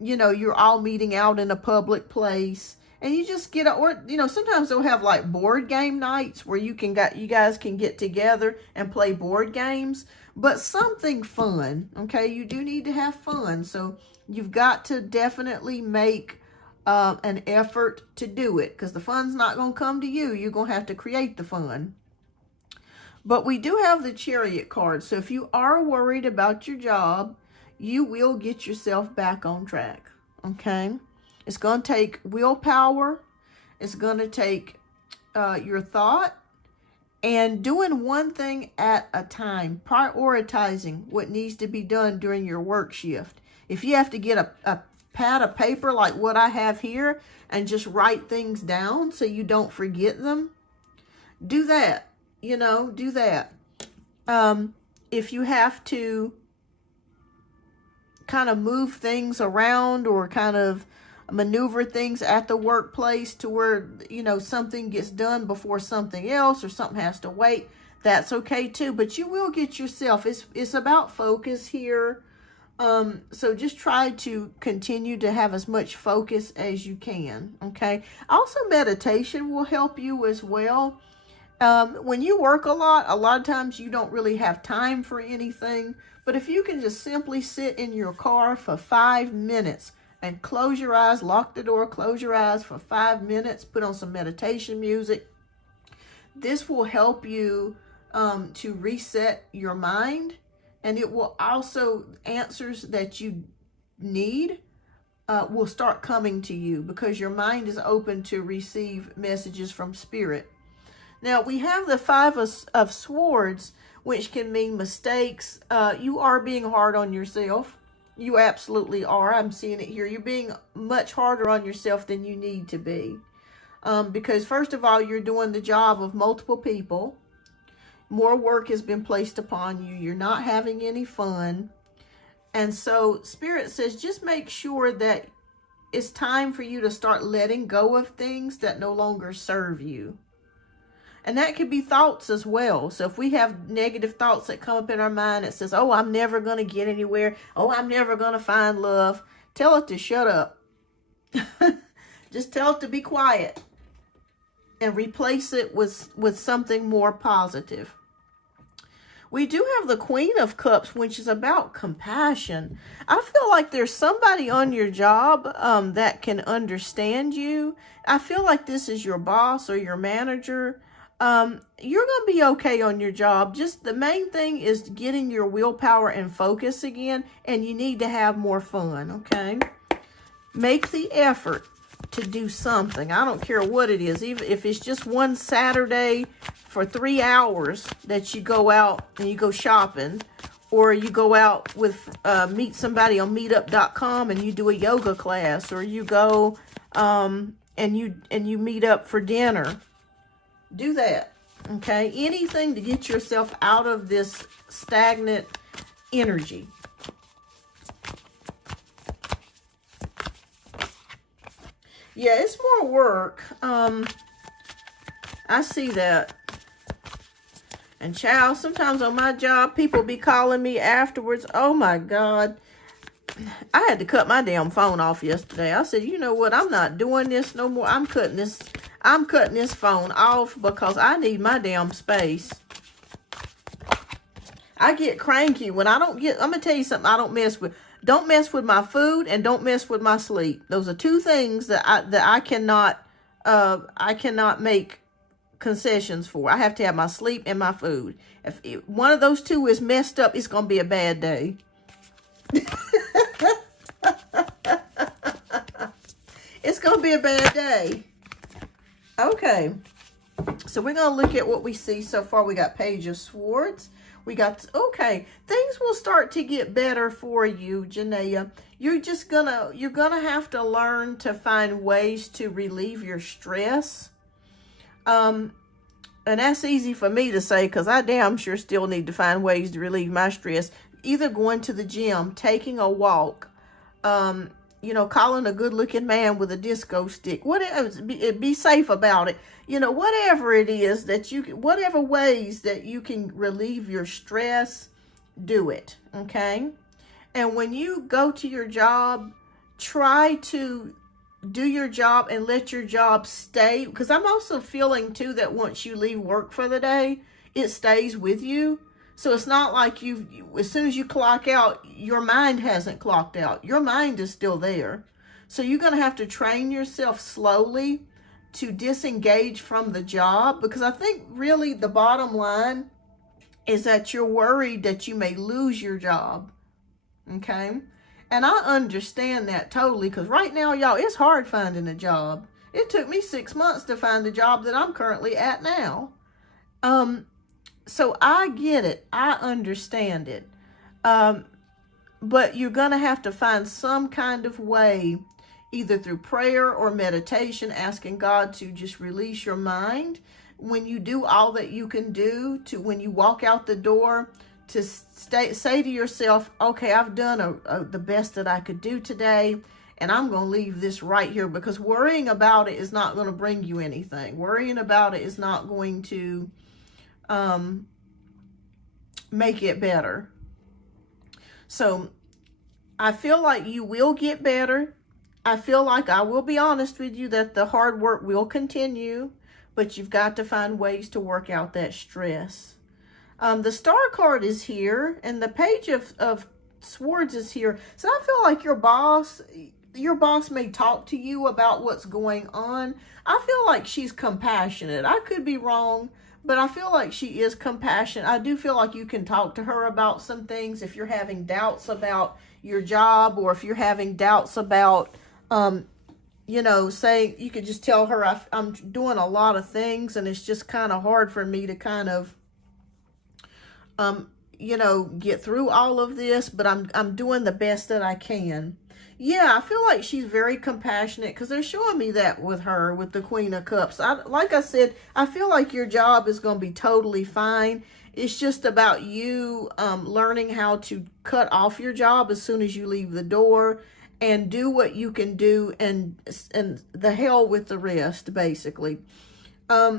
You're all meeting out in a public place, and you just sometimes they'll have like board game nights where you guys can get together and play board games, but something fun. Okay. You do need to have fun. So you've got to definitely make an effort to do it, because the fun's not going to come to you. You're going to have to create the fun. But we do have the Chariot card. So if you are worried about your job, you will get yourself back on track. Okay. It's going to take willpower. It's going to take your thought, and doing one thing at a time, prioritizing what needs to be done during your work shift. If you have to get a pad of paper like what I have here and just write things down so you don't forget them, do that. Do that. If you have to kind of move things around, or kind of maneuver things at the workplace to where, something gets done before something else, or something has to wait, that's okay too. But you will get yourself, it's about focus here. So just try to continue to have as much focus as you can. Okay. Also, meditation will help you as well. When you work a lot of times you don't really have time for anything. But if you can just simply sit in your car for 5 minutes and close your eyes, lock the door, close your eyes for 5 minutes, put on some meditation music, this will help you to reset your mind. And it will also, answers that you need will start coming to you, because your mind is open to receive messages from Spirit. Now, we have the Five of Swords, which can mean mistakes. You are being hard on yourself. You absolutely are. I'm seeing it here. You're being much harder on yourself than you need to be. Because first of all, you're doing the job of multiple people. More work has been placed upon you. You're not having any fun. And so Spirit says, just make sure that it's time for you to start letting go of things that no longer serve you. And that could be thoughts as well. So if we have negative thoughts that come up in our mind that says, oh, I'm never going to get anywhere. Oh, I'm never going to find love. Tell it to shut up. Just tell it to be quiet. And replace it with something more positive. We do have the Queen of Cups, which is about compassion. I feel like there's somebody on your job that can understand you. I feel like this is your boss or your manager. You're going to be okay on your job. Just the main thing is getting your willpower and focus again, and you need to have more fun, okay? Make the effort to do something. I don't care what it is. Even if it's just one Saturday for 3 hours that you go out and you go shopping, or you go out with meet somebody on meetup.com and you do a yoga class, or you go and you meet up for dinner. Do that. Okay? Anything to get yourself out of this stagnant energy. Yeah, it's more work. I see that. And child, sometimes on my job, people be calling me afterwards. Oh my God. I had to cut my damn phone off yesterday. I said, you know what? I'm not doing this no more. I'm cutting this phone off because I need my damn space. I get cranky when I don't get, I'm going to tell you something I don't mess with. Don't mess with my food and don't mess with my sleep. Those are two things that I cannot make concessions for. I have to have my sleep and my food. If one of those two is messed up, it's going to be a bad day. It's going to be a bad day. Okay. So we're going to look at what we see so far. We got Page of Swords. We got, okay, things will start to get better for you, Janaea. You're gonna have to learn to find ways to relieve your stress. And that's easy for me to say because I damn sure still need to find ways to relieve my stress. Either going to the gym, taking a walk, calling a good-looking man with a disco stick. Whatever, be safe about it. Whatever it is whatever ways that you can relieve your stress, do it, okay? And when you go to your job, try to do your job and let your job stay. Because I'm also feeling, too, that once you leave work for the day, it stays with you. So it's not like as soon as you clock out, your mind hasn't clocked out. Your mind is still there. So you're going to have to train yourself slowly to disengage from the job, because I think really the bottom line is that you're worried that you may lose your job. Okay? And I understand that totally, because right now, y'all, it's hard finding a job. It took me 6 months to find the job that I'm currently at now. So I get it. I understand it. But you're going to have to find some kind of way, either through prayer or meditation, asking God to just release your mind. When you do all that you can do, when you walk out the door, to say to yourself, okay, I've done the best that I could do today, and I'm going to leave this right here, because worrying about it is not going to bring you anything. Worrying about it is not going to make it better. So I feel like you will get better. I feel like, I will be honest with you, that the hard work will continue, but you've got to find ways to work out that stress. The Star card is here, and the Page of Swords is here. So I feel like your boss may talk to you about what's going on. I feel like she's compassionate. I could be wrong, but I feel like she is compassionate. I do feel like you can talk to her about some things if you're having doubts about your job, or if you're having doubts about, saying, you could just tell her, I'm doing a lot of things and it's just kind of hard for me to kind of, get through all of this, but I'm doing the best that I can. Yeah, I feel like she's very compassionate, because they're showing me that with her, with the Queen of Cups. Like I said, I feel like your job is going to be totally fine. It's just about you learning how to cut off your job as soon as you leave the door, and do what you can do, and the hell with the rest, basically.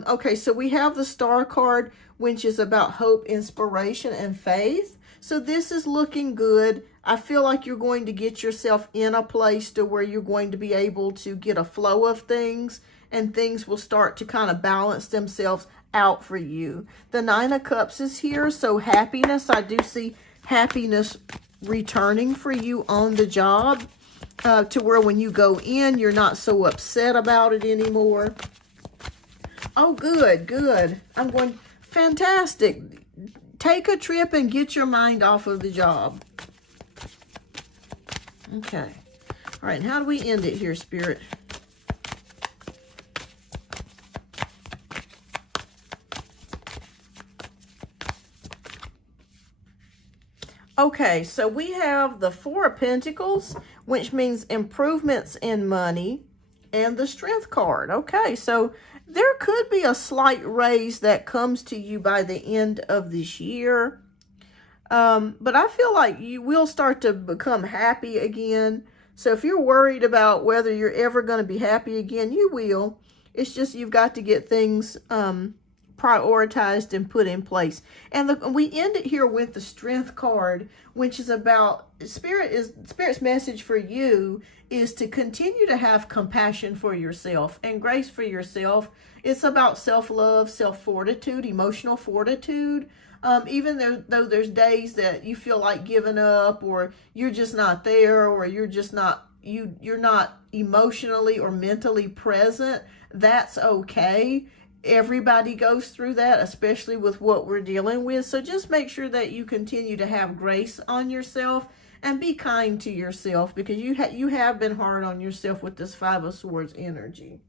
Okay, so we have the Star card, which is about hope, inspiration, and faith. So this is looking good. I feel like you're going to get yourself in a place to where you're going to be able to get a flow of things, and things will start to kind of balance themselves out for you. The Nine of Cups is here, so happiness. I do see happiness returning for you on the job, to where when you go in, you're not so upset about it anymore. Oh, good, good. I'm going, fantastic. Take a trip and get your mind off of the job. Okay. All right, and how do we end it here, Spirit? Okay, so we have the Four of Pentacles, which means improvements in money, and the Strength card. Okay, so there could be a slight raise that comes to you by the end of this year. But I feel like you will start to become happy again. So if you're worried about whether you're ever going to be happy again, you will. It's just you've got to get things prioritized and put in place. And we end it here with the Strength card, which is about Spirit's message for you is to continue to have compassion for yourself and grace for yourself. It's about self-love, self-fortitude, emotional fortitude. Even though there's days that you feel like giving up, or you're just not there, or you're just not you're not emotionally or mentally present, that's okay. Everybody goes through that, especially with what we're dealing with. So just make sure that you continue to have grace on yourself and be kind to yourself, because you have been hard on yourself with this Five of Swords energy.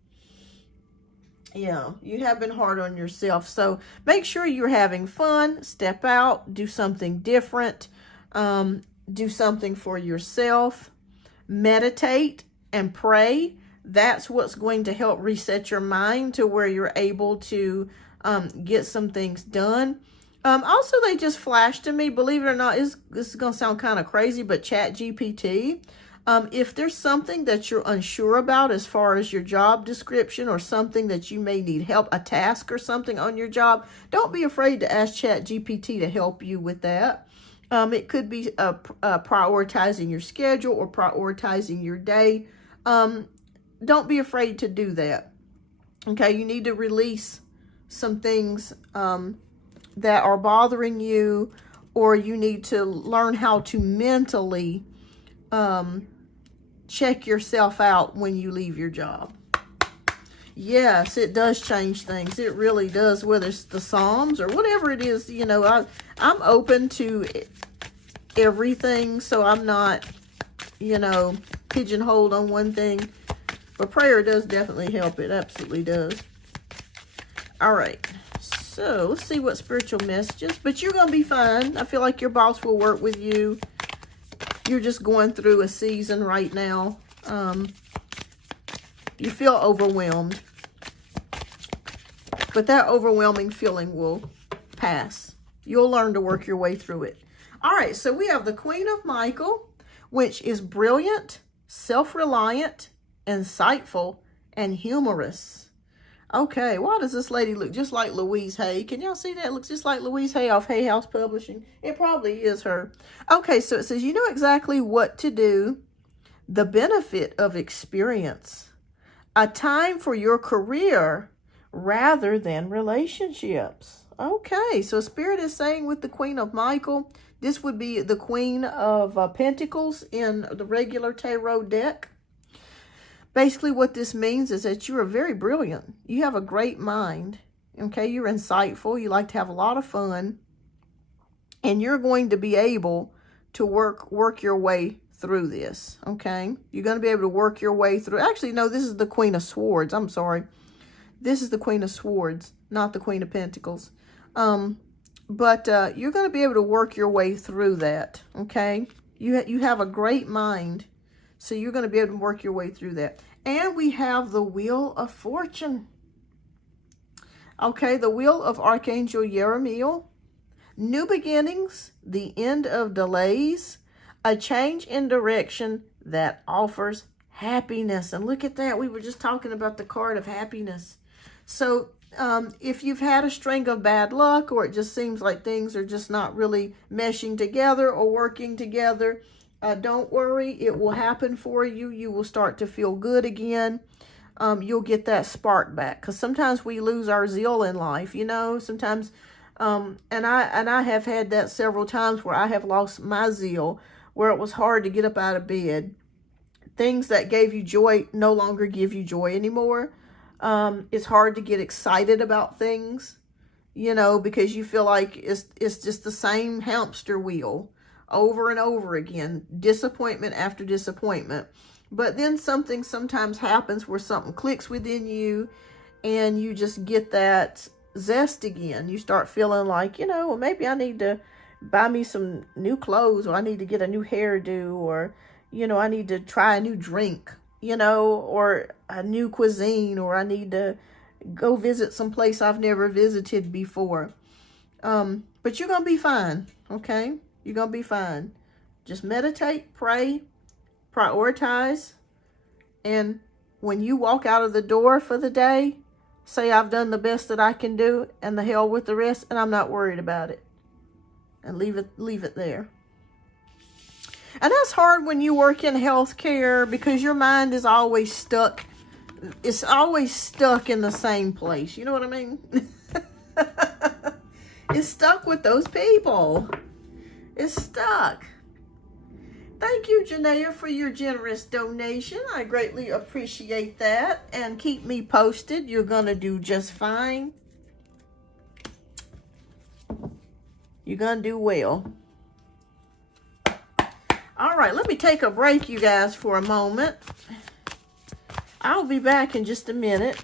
Yeah, you have been hard on yourself. So make sure you're having fun. Step out, do something different, do something for yourself, meditate and pray. That's what's going to help reset your mind to where you're able to get some things done. Also, they just flashed to me, believe it or not, this is going to sound kind of crazy, but ChatGPT. If there's something that you're unsure about as far as your job description, or something that you may need help, a task or something on your job, don't be afraid to ask ChatGPT to help you with that. It could be prioritizing your schedule or prioritizing your day. Don't be afraid to do that. Okay, you need to release some things that are bothering you, or you need to learn how to mentally check yourself out when you leave your job. Yes, it does change things. It really does, whether it's the Psalms or whatever it is. You know, I'm open to everything, so I'm not, you know, pigeonholed on one thing. But prayer does definitely help. It absolutely does. All right. So let's see what spiritual messages. But you're going to be fine. I feel like your boss will work with you. You're just going through a season right now. You feel overwhelmed. But that overwhelming feeling will pass. You'll learn to work your way through it. All right. So we have the Queen of Michael, which is brilliant, self-reliant, insightful, and humorous. Okay, why does this lady look just like Louise Hay? Can y'all see that? It looks just like Louise Hay off Hay House Publishing. It probably is her. Okay, so it says, you know exactly what to do. The benefit of experience. A time for your career rather than relationships. Okay, so Spirit is saying with the Queen of Michael, this would be the Queen of Pentacles in the regular tarot deck. Basically, what this means is that you are very brilliant. You have a great mind. Okay, you're insightful. You like to have a lot of fun. And you're going to be able to work your way through this. Okay, you're going to be able to work your way through. Actually, no, this is the Queen of Swords. I'm sorry. This is the Queen of Swords, not the Queen of Pentacles. But you're going to be able to work your way through that. Okay, you have a great mind. So you're going to be able to work your way through that. And we have the Wheel of Fortune. Okay, the Wheel of Archangel Jeremiel. New beginnings, the end of delays, a change in direction that offers happiness. And look at that. We were just talking about the card of happiness. So If you've had a string of bad luck, or it just seems like things are just not really meshing together or working together, don't worry. It will happen for you. You will start to feel good again. You'll get that spark back, because sometimes we lose our zeal in life, you know, sometimes, and I have had that several times where I have lost my zeal, where it was hard to get up out of bed. Things that gave you joy no longer give you joy anymore. It's hard to get excited about things, you know, because you feel like it's just the same hamster wheel over and over again, disappointment after disappointment. But then something sometimes happens where something clicks within you, and you just get that zest again. You start feeling like, you know, well, maybe I need to buy me some new clothes, or I need to get a new hairdo, or, you know, I need to try a new drink, you know, or a new cuisine, or I need to go visit some place I've never visited before. But you're going to be fine, okay? You're going to be fine. Just meditate, pray, prioritize, and when you walk out of the door for the day, say, I've done the best that I can do, and the hell with the rest, and I'm not worried about it. And leave it there. And that's hard when you work in healthcare, because your mind is always stuck. It's always stuck in the same place. You know what I mean? It's stuck with those people. It's stuck. Thank you, Janaea, for your generous donation. I greatly appreciate that. And keep me posted. You're going to do just fine. You're going to do well. All right, let me take a break, you guys, for a moment. I'll be back in just a minute.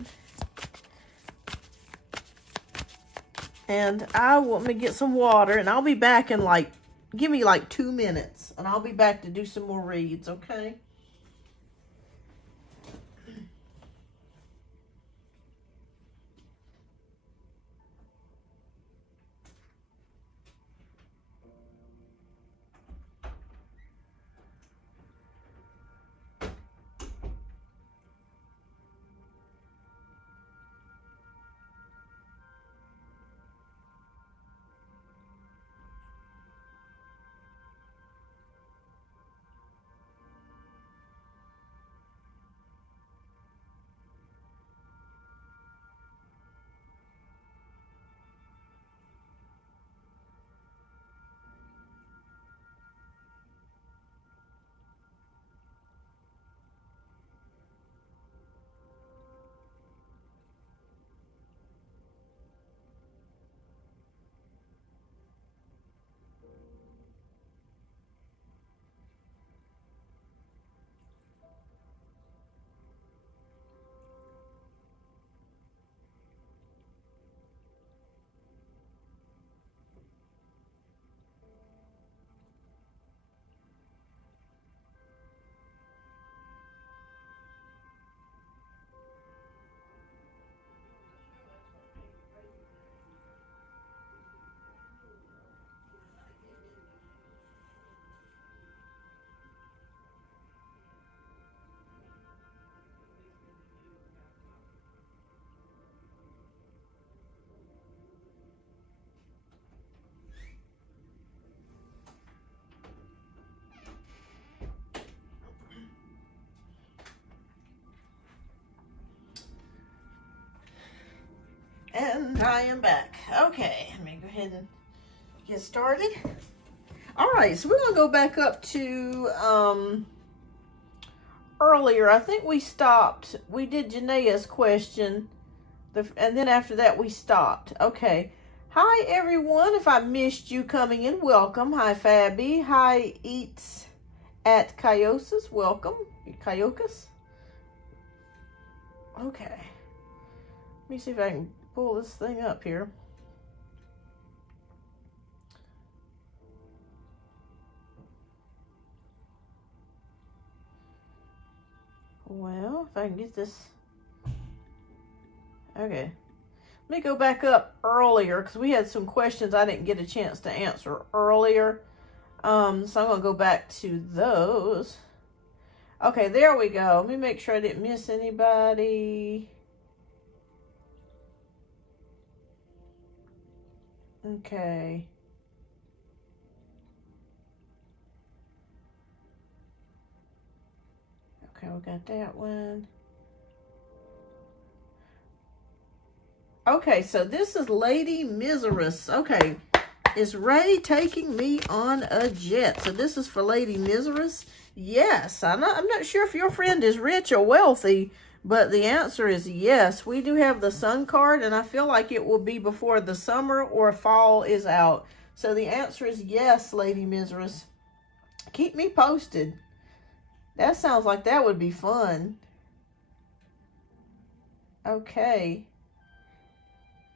And let me get some water, and I'll be back in give me 2 minutes, and I'll be back to do some more reads, okay? And I am back. Okay, let me go ahead and get started. All right, so we're going to go back up to earlier. I think we stopped. We did Janaea's question, and then after that we stopped. Okay. Hi, everyone. If I missed you coming in, welcome. Hi, Fabi. Hi, Eats at Kyosis. Welcome. Kyosis. Okay. Let me see if I can pull this thing up here. Well, if I can get this. Okay. Let me go back up earlier, because we had some questions I didn't get a chance to answer earlier. So I'm going to go back to those. Okay, there we go. Let me make sure I didn't miss anybody. Okay. Okay, we got that one. Okay, so this is Lady Miserous. Okay. Is Ray taking me on a jet? So this is for Lady Miserous. Yes. I'm not sure if your friend is rich or wealthy, but the answer is yes. We do have the sun card, and I feel like it will be before the summer or fall is out. So the answer is yes, Lady Miserous. Keep me posted. That sounds like that would be fun. Okay.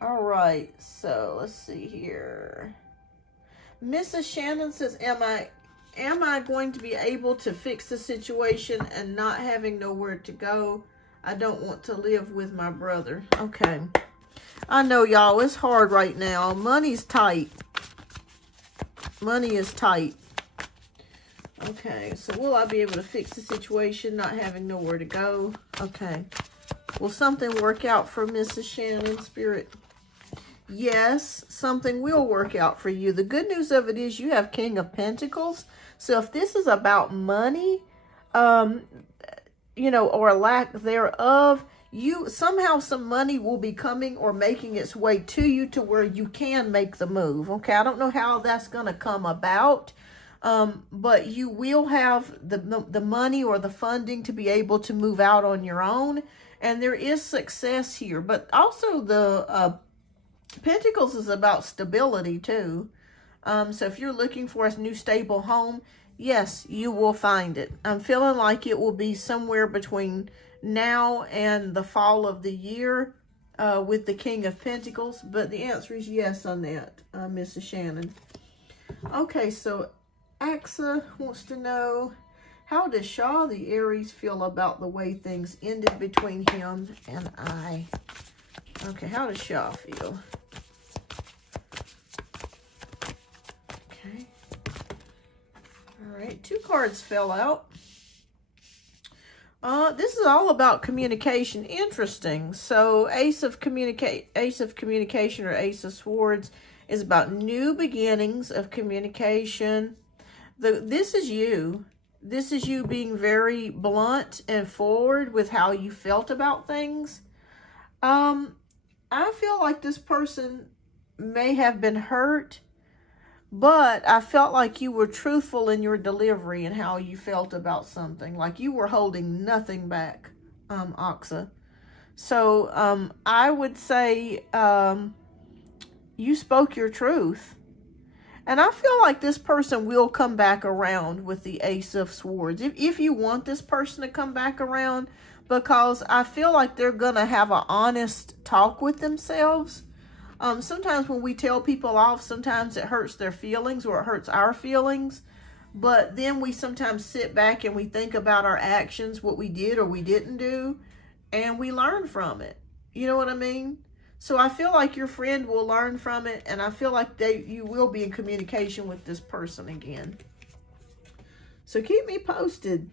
All right. So let's see here. Mrs. Shannon says, am I going to be able to fix the situation and not having nowhere to go? I don't want to live with my brother. Okay. I know, y'all, it's hard right now. Money's tight. Money is tight. Okay, so will I be able to fix the situation, not having nowhere to go? Okay. Will something work out for Mrs. Shannon, Spirit? Yes, something will work out for you. The good news of it is you have King of Pentacles. So if this is about money, you know, or lack thereof, somehow some money will be coming or making its way to you to where you can make the move. Okay, I don't know how that's going to come about, but you will have the money or the funding to be able to move out on your own. And there is success here, but also the Pentacles is about stability too. So if you're looking for a new stable home, yes, you will find it. I'm feeling like it will be somewhere between now and the fall of the year with the King of Pentacles. But the answer is yes on that, Mrs. Shannon. Okay, so Axa wants to know, how does Shaw the Aries feel about the way things ended between him and I? Okay, how does Shaw feel? Okay. All right, 2 cards fell out. This is all about communication. Interesting. So Ace of Communication or Ace of Swords is about new beginnings of communication. This is you. This is you being very blunt and forward with how you felt about things. I feel like this person may have been hurt, but I felt like you were truthful in your delivery and how you felt about something. Like you were holding nothing back, Axa. So I would say you spoke your truth. And I feel like this person will come back around with the Ace of Swords. If you want this person to come back around, because I feel like they're going to have an honest talk with themselves. Sometimes when we tell people off, sometimes it hurts their feelings or it hurts our feelings. But then we sometimes sit back and we think about our actions, what we did or we didn't do, and we learn from it. You know what I mean? So I feel like your friend will learn from it, and I feel like you will be in communication with this person again. So keep me posted.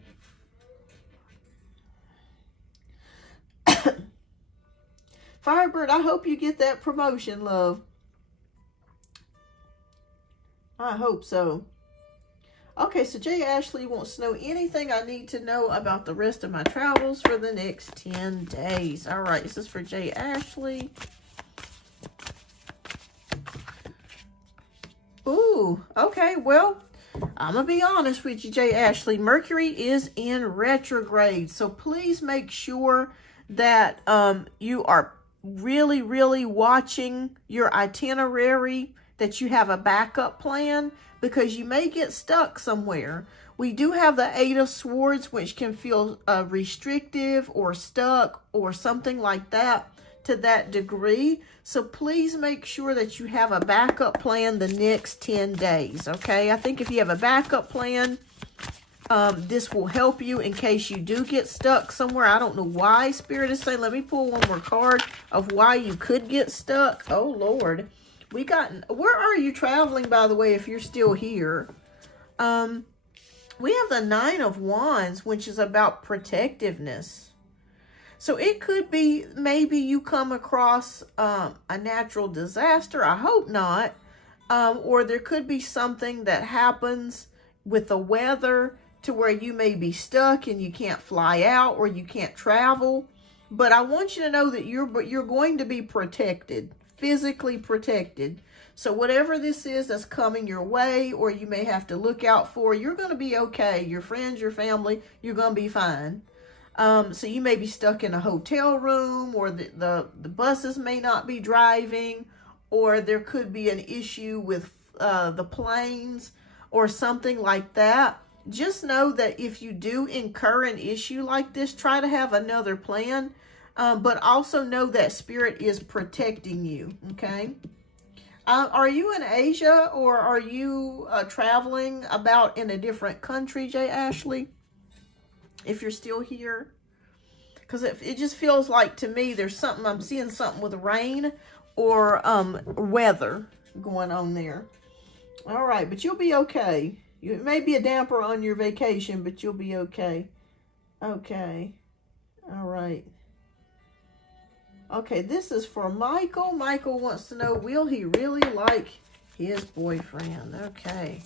Firebird, I hope you get that promotion, love. I hope so. Okay, so Jay Ashley wants to know anything I need to know about the rest of my travels for the next 10 days. All right, this is for Jay Ashley. Ooh, okay, well, I'm going to be honest with you, Jay Ashley. Mercury is in retrograde, so please make sure that you are really, really watching your itinerary, that you have a backup plan, because you may get stuck somewhere. We do have the 8 of Swords, which can feel restrictive or stuck or something like that to that degree. So please make sure that you have a backup plan the next 10 days, okay? I think if you have a backup plan, this will help you in case you do get stuck somewhere. I don't know why Spirit is saying, let me pull one more card of why you could get stuck. Oh, Lord. Where are you traveling, by the way, if you're still here? We have the 9 of Wands, which is about protectiveness. So it could be maybe you come across a natural disaster. I hope not. or there could be something that happens with the weather to where you may be stuck and you can't fly out or you can't travel. But I want you to know that you're going to be protected, physically protected. So whatever this is that's coming your way or you may have to look out for, you're going to be okay. Your friends, your family, you're going to be fine. So you may be stuck in a hotel room, or the buses may not be driving, or there could be an issue with the planes or something like that. Just know that if you do incur an issue like this, try to have another plan, but also know that Spirit is protecting you, okay? Are you in Asia, or are you traveling about in a different country, Jay Ashley? If you're still here, because it just feels like to me there's something, I'm seeing something with rain or weather going on there. All right, but you'll be okay. It may be a damper on your vacation, but you'll be okay. Okay. All right. Okay, this is for Michael. Michael wants to know, will he really like his boyfriend? Okay.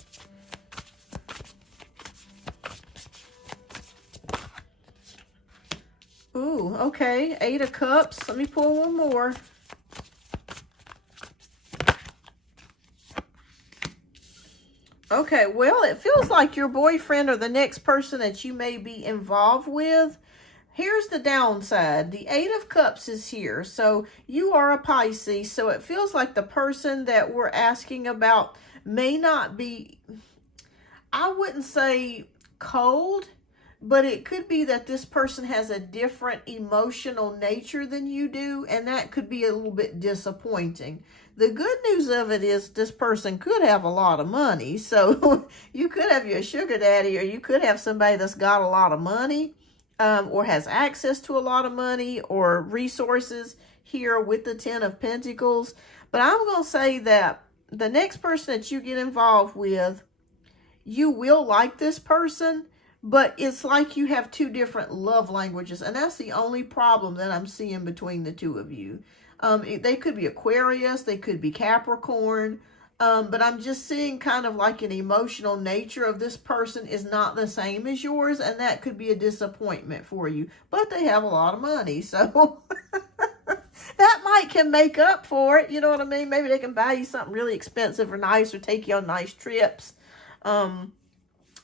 Ooh, okay. 8 of Cups. Let me pull one more. Okay, well, it feels like your boyfriend or the next person that you may be involved with. Here's the downside. The 8 of Cups is here. So you are a Pisces. So it feels like the person that we're asking about may not be, I wouldn't say cold, but it could be that this person has a different emotional nature than you do, and that could be a little bit disappointing. The good news of it is this person could have a lot of money. So you could have your sugar daddy, or you could have somebody that's got a lot of money, or has access to a lot of money or resources here with the 10 of Pentacles. But I'm going to say that the next person that you get involved with, you will like this person, but it's like you have 2 different love languages. And that's the only problem that I'm seeing between the 2 of you. They could be Aquarius, they could be Capricorn, but I'm just seeing kind of like an emotional nature of this person is not the same as yours, and that could be a disappointment for you. But they have a lot of money, so that might can make up for it. You know what I mean? Maybe they can buy you something really expensive or nice, or take you on nice trips.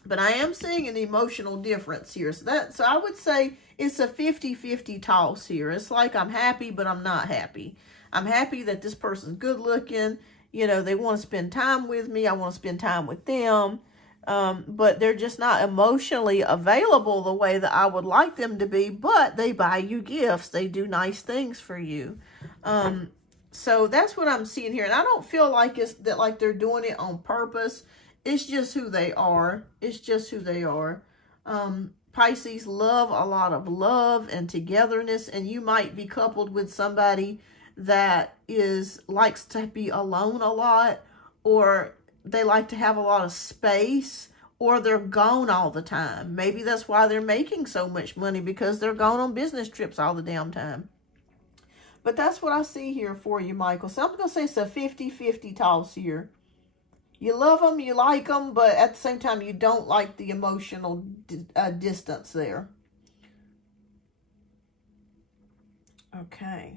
But I am seeing an emotional difference here. So I would say it's a 50-50 toss here. It's like I'm happy, but I'm not happy. I'm happy that this person's good looking. You know, they want to spend time with me. I want to spend time with them. But they're just not emotionally available the way that I would like them to be. But they buy you gifts. They do nice things for you. So that's what I'm seeing here. And I don't feel like it's that like they're doing it on purpose. It's just who they are. It's just who they are. Pisces love a lot of love and togetherness, and you might be coupled with somebody that likes to be alone a lot, or they like to have a lot of space, or they're gone all the time. Maybe that's why they're making so much money, because they're gone on business trips all the damn time. But that's what I see here for you, Michael. So I'm going to say it's a 50-50 toss here. You love them, you like them, but at the same time, you don't like the emotional distance there. Okay.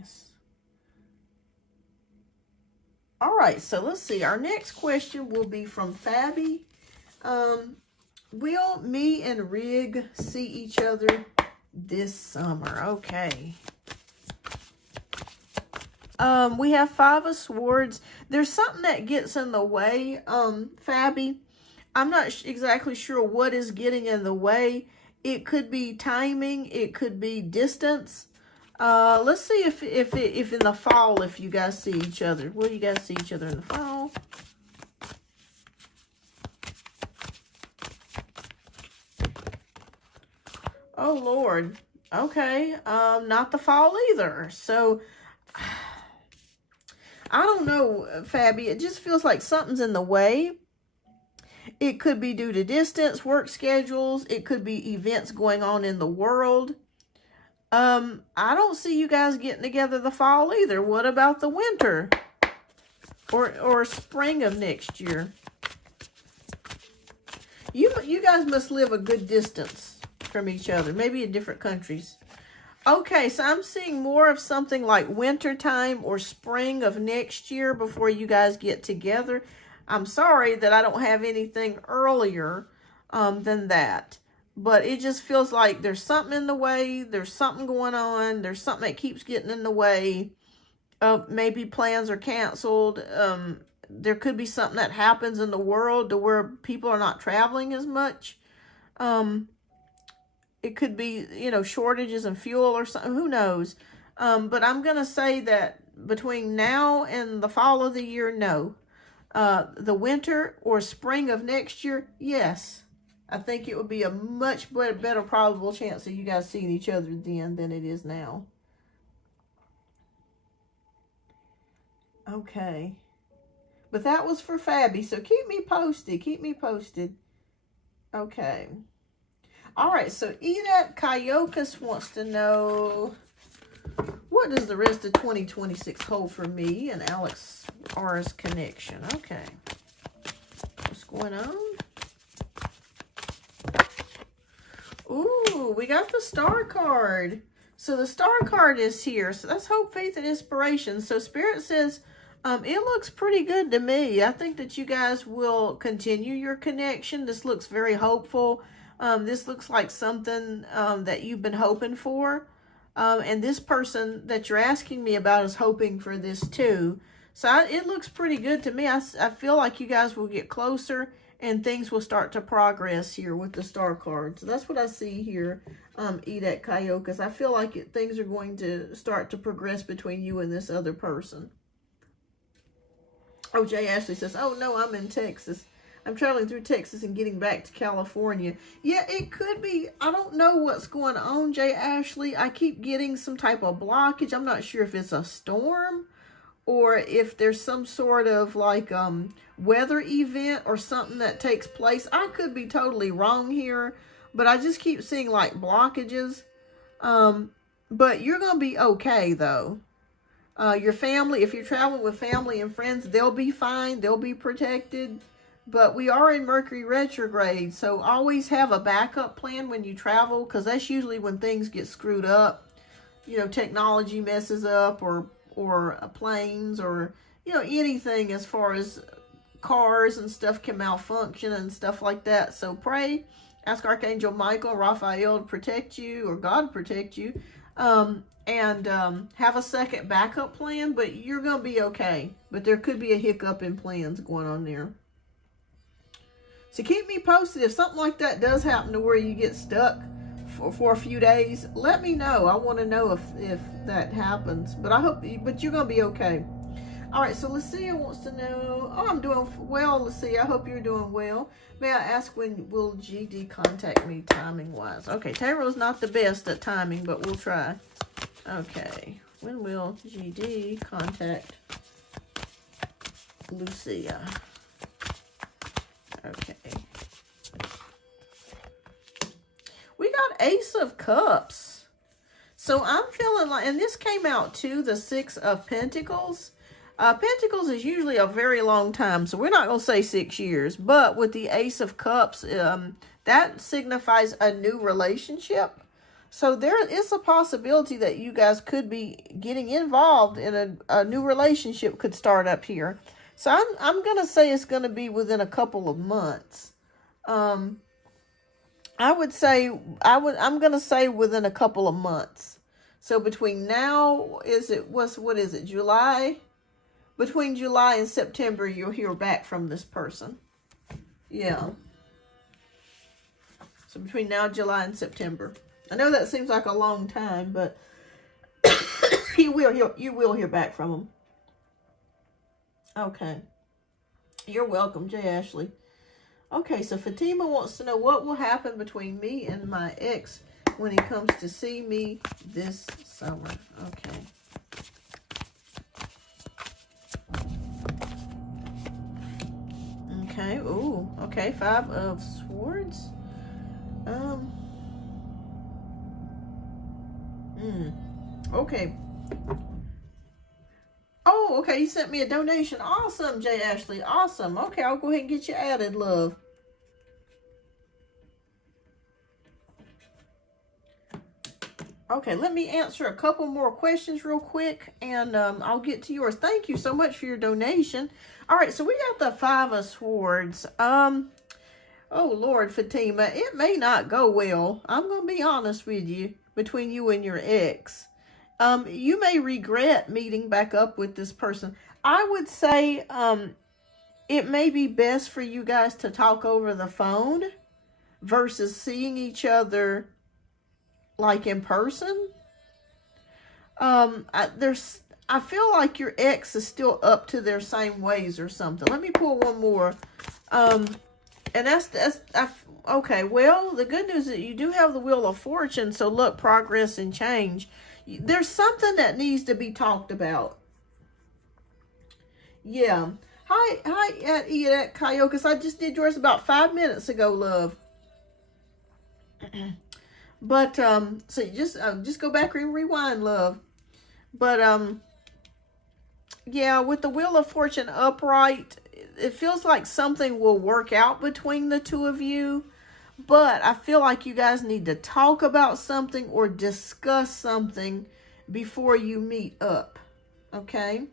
All right, so let's see. Our next question will be from Fabi. Will me and Rig see each other this summer? Okay. We have 5 of Swords. There's something that gets in the way, Fabi. I'm not exactly sure what is getting in the way. It could be timing. It could be distance. Let's see if in the fall, if you guys see each other. Will you guys see each other in the fall? Oh, Lord. Okay. Not the fall either. So I don't know, Fabi. It just feels like something's in the way. It could be due to distance, work schedules. It could be events going on in the world. I don't see you guys getting together the fall either. What about the winter? or spring of next year. You guys must live a good distance from each other, maybe in different countries. Okay, so I'm seeing more of something like winter time or spring of next year before you guys get together. I'm sorry that I don't have anything earlier than that. But it just feels like there's something in the way. There's something going on. There's something that keeps getting in the way. Maybe plans are canceled. There could be something that happens in the world to where people are not traveling as much. It could be, you know, shortages in fuel or something. Who knows? But I'm going to say that between now and the fall of the year, no. The winter or spring of next year, yes. I think it would be a much better probable chance of you guys seeing each other then than it is now. Okay. But that was for Fabi, so keep me posted. Keep me posted. Okay. All right, so Edith Kyokas wants to know, what does the rest of 2026 hold for me and Alex R's connection? Okay. What's going on? Ooh, we got the star card. So the star card is here. So that's hope, faith, and inspiration. So Spirit says, it looks pretty good to me. I think that you guys will continue your connection. This looks very hopeful. This looks like something that you've been hoping for. And this person that you're asking me about is hoping for this too. So it looks pretty good to me. I feel like you guys will get closer and things will start to progress here with the star card. So that's what I see here, Edith Kyokas. I feel like things are going to start to progress between you and this other person. Oh, Jay Ashley says, oh no, I'm in Texas. I'm traveling through Texas and getting back to California. Yeah, it could be. I don't know what's going on, Jay Ashley. I keep getting some type of blockage. I'm not sure if it's a storm or if there's some sort of like weather event or something that takes place. I could be totally wrong here, but I just keep seeing like blockages. But you're going to be okay though. Your family, if you're traveling with family and friends, they'll be fine. They'll be protected. But we are in Mercury retrograde, so always have a backup plan when you travel, because that's usually when things get screwed up. You know, technology messes up, or planes, or, you know, anything as far as cars and stuff can malfunction and stuff like that. So pray, ask Archangel Michael, Raphael to protect you, or God to protect you, and have a second backup plan, but you're going to be okay. But there could be a hiccup in plans going on there. So keep me posted. If something like that does happen to where you get stuck for a few days, let me know. I want to know if that happens. But but you're going to be okay. All right, so Lucia wants to know, oh, I'm doing well, Lucia. I hope you're doing well. May I ask, when will GD contact me timing-wise? Okay, Taro's not the best at timing, but we'll try. Okay, when will GD contact Lucia? Okay. We got Ace of Cups. So I'm feeling like, and this came out too, the Six of Pentacles. Pentacles is usually a very long time, so we're not going to say 6 years. But with the Ace of Cups, that signifies a new relationship. So there is a possibility that you guys could be getting involved in a new relationship could start up here. So I'm going to say it's going to be within a couple of months. I'm going to say within a couple of months. So between now, what is it, July? Between July and September, you'll hear back from this person. Yeah. So between now, July, and September. I know that seems like a long time, but you will hear back from them. Okay. You're welcome, Jay Ashley. Okay, so Fatima wants to know what will happen between me and my ex when he comes to see me this summer. Okay. Okay, ooh, okay, 5 of Swords. Okay. Oh, Oh, okay. You sent me a donation. Awesome, J. Ashley. Awesome. Okay, I'll go ahead and get you added, love. Okay, let me answer a couple more questions real quick, and I'll get to yours. Thank you so much for your donation. All right, so we got the Five of Swords. Oh, Lord, Fatima, it may not go well. I'm going to be honest with you, between you and your ex. You may regret meeting back up with this person. I would say it may be best for you guys to talk over the phone versus seeing each other like in person. I feel like your ex is still up to their same ways or something. Let me pull one more. And okay. Well, the good news is that you do have the Wheel of Fortune. So look, progress and change. There's something that needs to be talked about. Yeah. Hi, Edith Kyokas. I just did yours about 5 minutes ago, love. But, so you just go back and rewind, love. But, yeah, with the Wheel of Fortune upright, it feels like something will work out between the two of you. But I feel like you guys need to talk about something or discuss something before you meet up. Okay?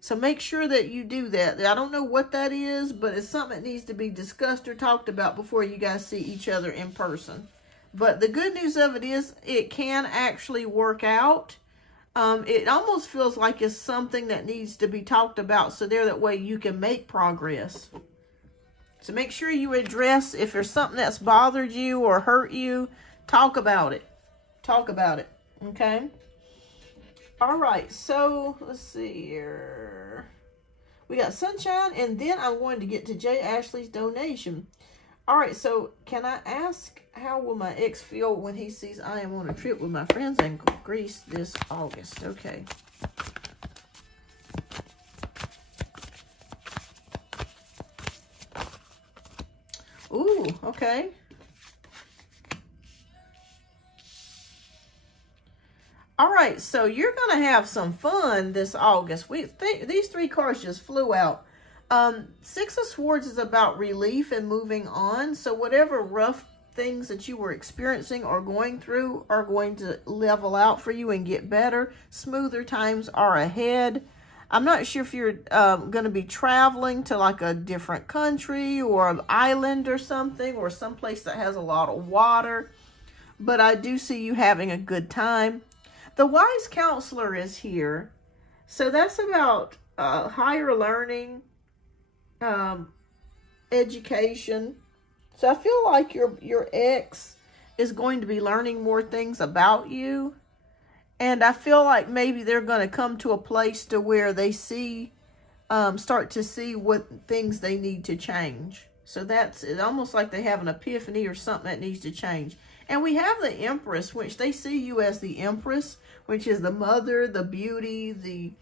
So make sure that you do that. I don't know what that is, but it's something that needs to be discussed or talked about before you guys see each other in person. But the good news of it is it can actually work out. It almost feels like it's something that needs to be talked about so that way you can make progress. So make sure you address if there's something that's bothered you or hurt you. Talk about it. Talk about it. Okay? All right. So let's see here. We got Sunshine, and then I'm going to get to J. Ashley's donation. All right, so can I ask, how will my ex feel when he sees I am on a trip with my friends in Greece this August? Okay. Ooh, okay. All right, so you're going to have some fun this August. These three cards just flew out. Six of Swords is about relief and moving on. So whatever rough things that you were experiencing or going through are going to level out for you and get better. Smoother times are ahead. I'm not sure if you're going to be traveling to like a different country or an island or something, or someplace that has a lot of water. But I do see you having a good time. The Wise Counselor is here. So that's about higher learning, education. So I feel like your ex is going to be learning more things about you. And I feel like maybe they're going to come to a place to where they start to see what things they need to change. So it's almost like they have an epiphany or something that needs to change. And we have the Empress, which they see you as the Empress, which is the mother, the beauty, the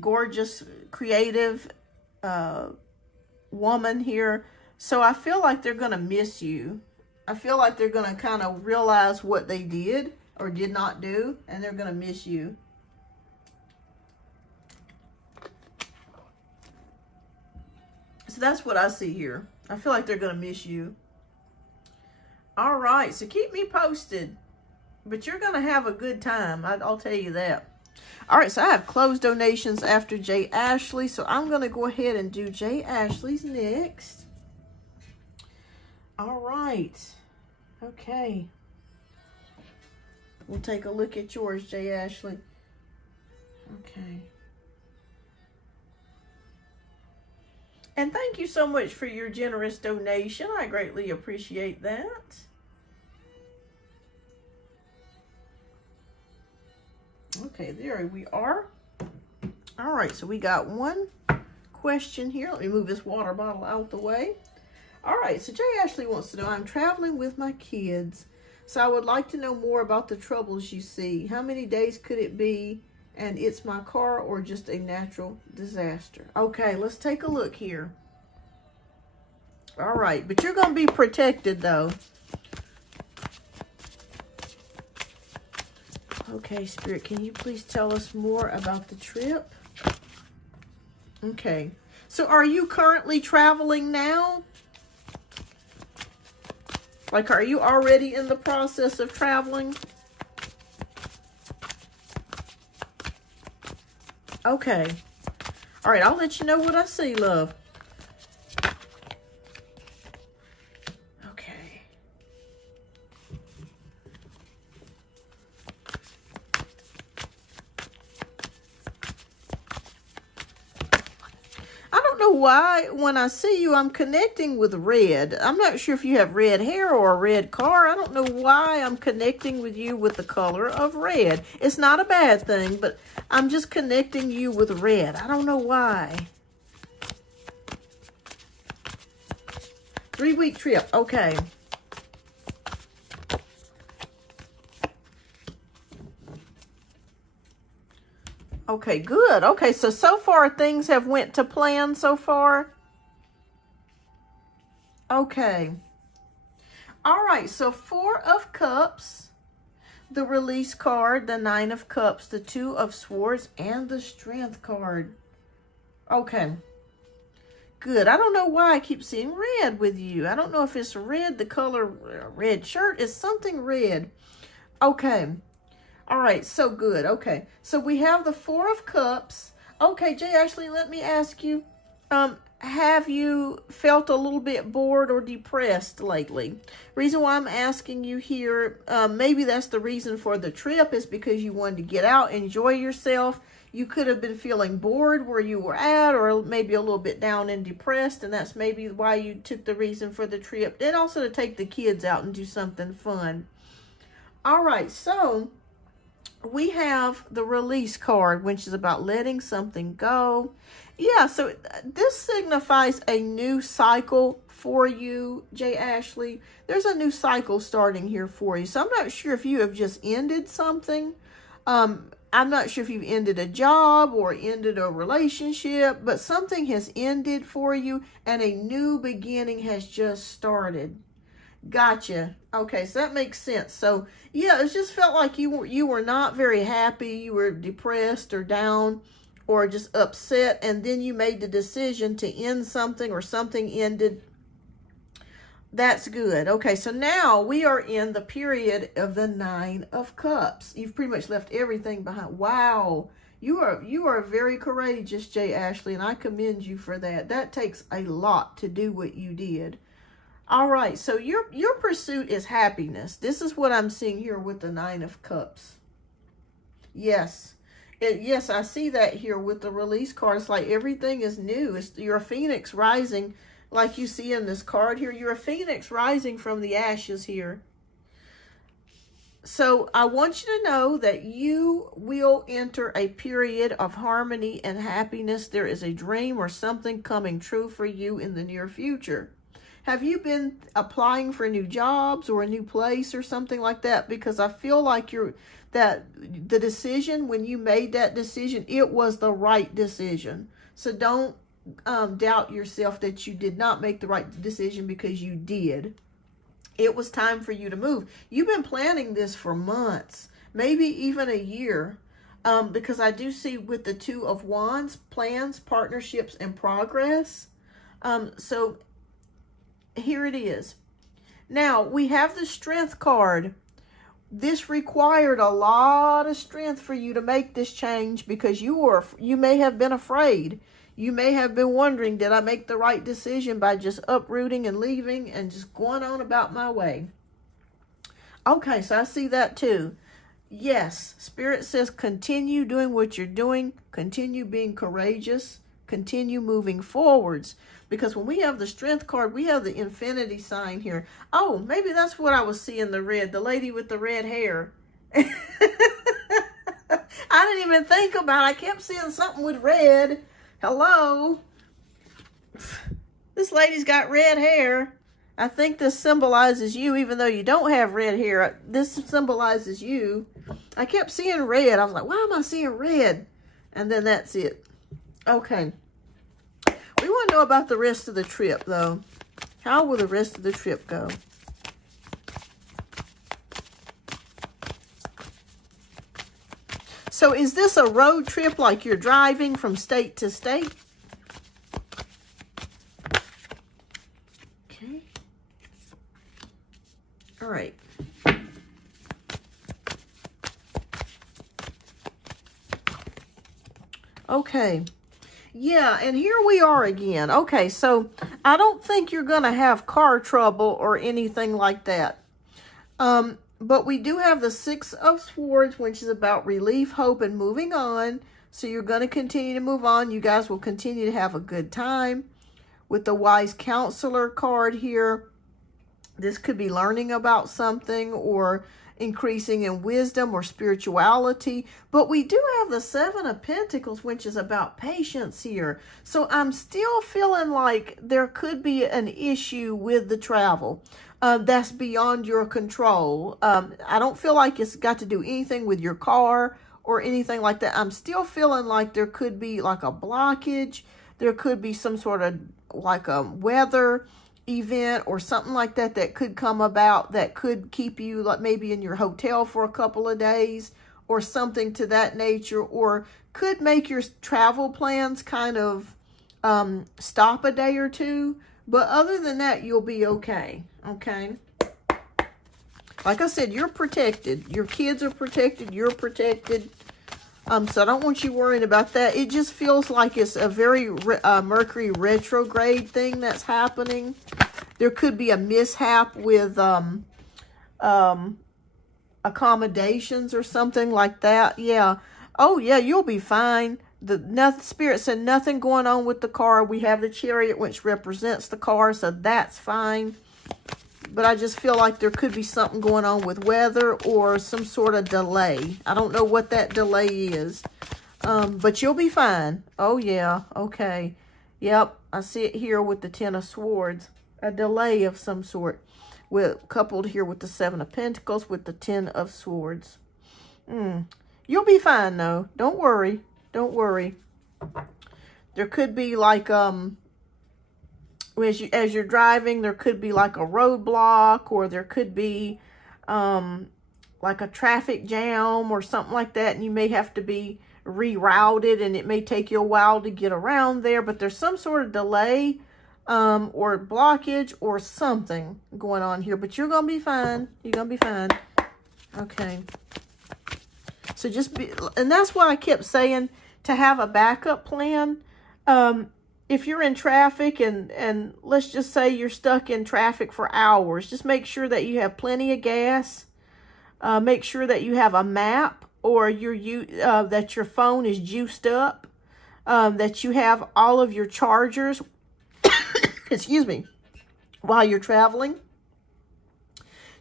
gorgeous, creative woman here. So I feel like they're going to miss you. I feel like they're going to kind of realize what they did or did not do, and they're going to miss you. So that's what I see here. I feel like they're going to miss you. All right, so keep me posted. But you're going to have a good time. I'll tell you that. All right, so I have closed donations after J. Ashley. So I'm going to go ahead and do J. Ashley's next. All right. Okay. We'll take a look at yours, J. Ashley. Okay. And thank you so much for your generous donation. I greatly appreciate that. Okay, there we are. All right, so we got one question here. Let me move this water bottle out the way. All right, so J. Ashley wants to know, I'm traveling with my kids, so I would like to know more about the troubles you see. How many days could it be? And it's my car or just a natural disaster? Okay, let's take a look here. All right, but you're going to be protected, though. Okay, Spirit, can you please tell us more about the trip? Okay. So are you currently traveling now? Like, are you already in the process of traveling? Okay. All right, I'll let you know what I see, love. Okay. I don't know why when I see you, I'm connecting with red. I'm not sure if you have red hair or a red car. I don't know why I'm connecting with you with the color of red. It's not a bad thing, but I'm just connecting you with red. I don't know why. 3-week trip. Okay. Okay, good. Okay, so far things have went to plan so far. Okay. All right, so 4 of Cups, the Release card, the 9 of Cups, the 2 of Swords, and the Strength card. Okay. Good. I don't know why I keep seeing red with you. I don't know if it's red, the color red shirt is something red. Okay. All right, so good. Okay, so we have the 4 of Cups. Okay, Jay Ashley, let me ask you, have you felt a little bit bored or depressed lately? Reason why I'm asking you here, maybe that's the reason for the trip, is because you wanted to get out, enjoy yourself. You could have been feeling bored where you were at, or maybe a little bit down and depressed, and that's maybe why you took the reason for the trip. And also to take the kids out and do something fun. All right, so we have the Release card, which is about letting something go. Yeah, so this signifies a new cycle for you, Jay Ashley. There's a new cycle starting here for you. So I'm not sure if you have just ended something. I'm not sure if you've ended a job or ended a relationship, but something has ended for you and a new beginning has just started. Gotcha. Okay, so that makes sense. So yeah, it just felt like you were not very happy. You were depressed or down or just upset, and then you made the decision to end something, or something ended. That's good. Okay, so now we are in the period of the 9 of Cups. You've pretty much left everything behind. Wow. You are very courageous, Jay Ashley, and I commend you for that. That takes a lot to do what you did. All right, so your pursuit is happiness. This is what I'm seeing here with the 9 of Cups. Yes. Yes, I see that here with the Release card. It's like everything is new. You're a phoenix rising, like you see in this card here. You're a phoenix rising from the ashes here. So I want you to know that you will enter a period of harmony and happiness. There is a dream or something coming true for you in the near future. Have you been applying for new jobs or a new place or something like that? Because I feel like the decision, when you made that decision, it was the right decision. So don't doubt yourself that you did not make the right decision, because you did. It was time for you to move. You've been planning this for months, maybe even a year, because I do see with the 2 of Wands, plans, partnerships, and progress. So here it is. Now, we have the Strength card. This required a lot of strength for you to make this change, because you may have been afraid. You may have been wondering, did I make the right decision by just uprooting and leaving and just going on about my way? Okay, so I see that too. Yes, Spirit says continue doing what you're doing. Continue being courageous. Continue moving forwards. Because when we have the Strength card, we have the infinity sign here. Oh, maybe that's what I was seeing, the red. The lady with the red hair. I didn't even think about it. I kept seeing something with red. Hello. This lady's got red hair. I think this symbolizes you, even though you don't have red hair. This symbolizes you. I kept seeing red. I was like, why am I seeing red? And then that's it. Okay. We want to know about the rest of the trip, though. How will the rest of the trip go? So is this a road trip, like you're driving from state to state? Okay. All right. Okay. Yeah, and here we are again. Okay, so I don't think you're going to have car trouble or anything like that. But we do have the Six of Swords, which is about relief, hope, and moving on. So you're going to continue to move on. You guys will continue to have a good time. With the Wise Counselor card here, this could be learning about something or increasing in wisdom or spirituality. But we do have the Seven of Pentacles, which is about patience here. So I'm still feeling like there could be an issue with the travel. That's beyond your control. I don't feel like it's got to do anything with your car or anything like that. I'm still feeling like there could be like a blockage. There could be some sort of like a weather event or something like that that could come about that could keep you like maybe in your hotel for a couple of days or something to that nature, or could make your travel plans kind of stop a day or two. But other than that, you'll be okay. Okay. Like I said, you're protected. Your kids are protected. You're protected. So I don't want you worrying about that. It just feels like it's a very Mercury retrograde thing that's happening. There could be a mishap with accommodations or something like that. Yeah. Oh, yeah, you'll be fine. The Spirit said nothing going on with the car. We have the Chariot, which represents the car, so that's fine. But I just feel like there could be something going on with weather or some sort of delay. I don't know what that delay is. But you'll be fine. Oh, yeah. Okay. Yep. I see it here with the Ten of Swords. A delay of some sort. Coupled here with the Seven of Pentacles with the Ten of Swords. You'll be fine, though. Don't worry. Don't worry. There could be like... as you're driving, there could be like a roadblock, or there could be like a traffic jam or something like that, and you may have to be rerouted, and it may take you a while to get around there, but there's some sort of delay or blockage or something going on here, but you're going to be fine. You're going to be fine. Okay. So just be, and that's why I kept saying to have a backup plan. If you're in traffic and let's just say you're stuck in traffic for hours, just make sure that you have plenty of gas. Make sure that you have a map, or that your phone is juiced up. That you have all of your chargers, excuse me, while you're traveling.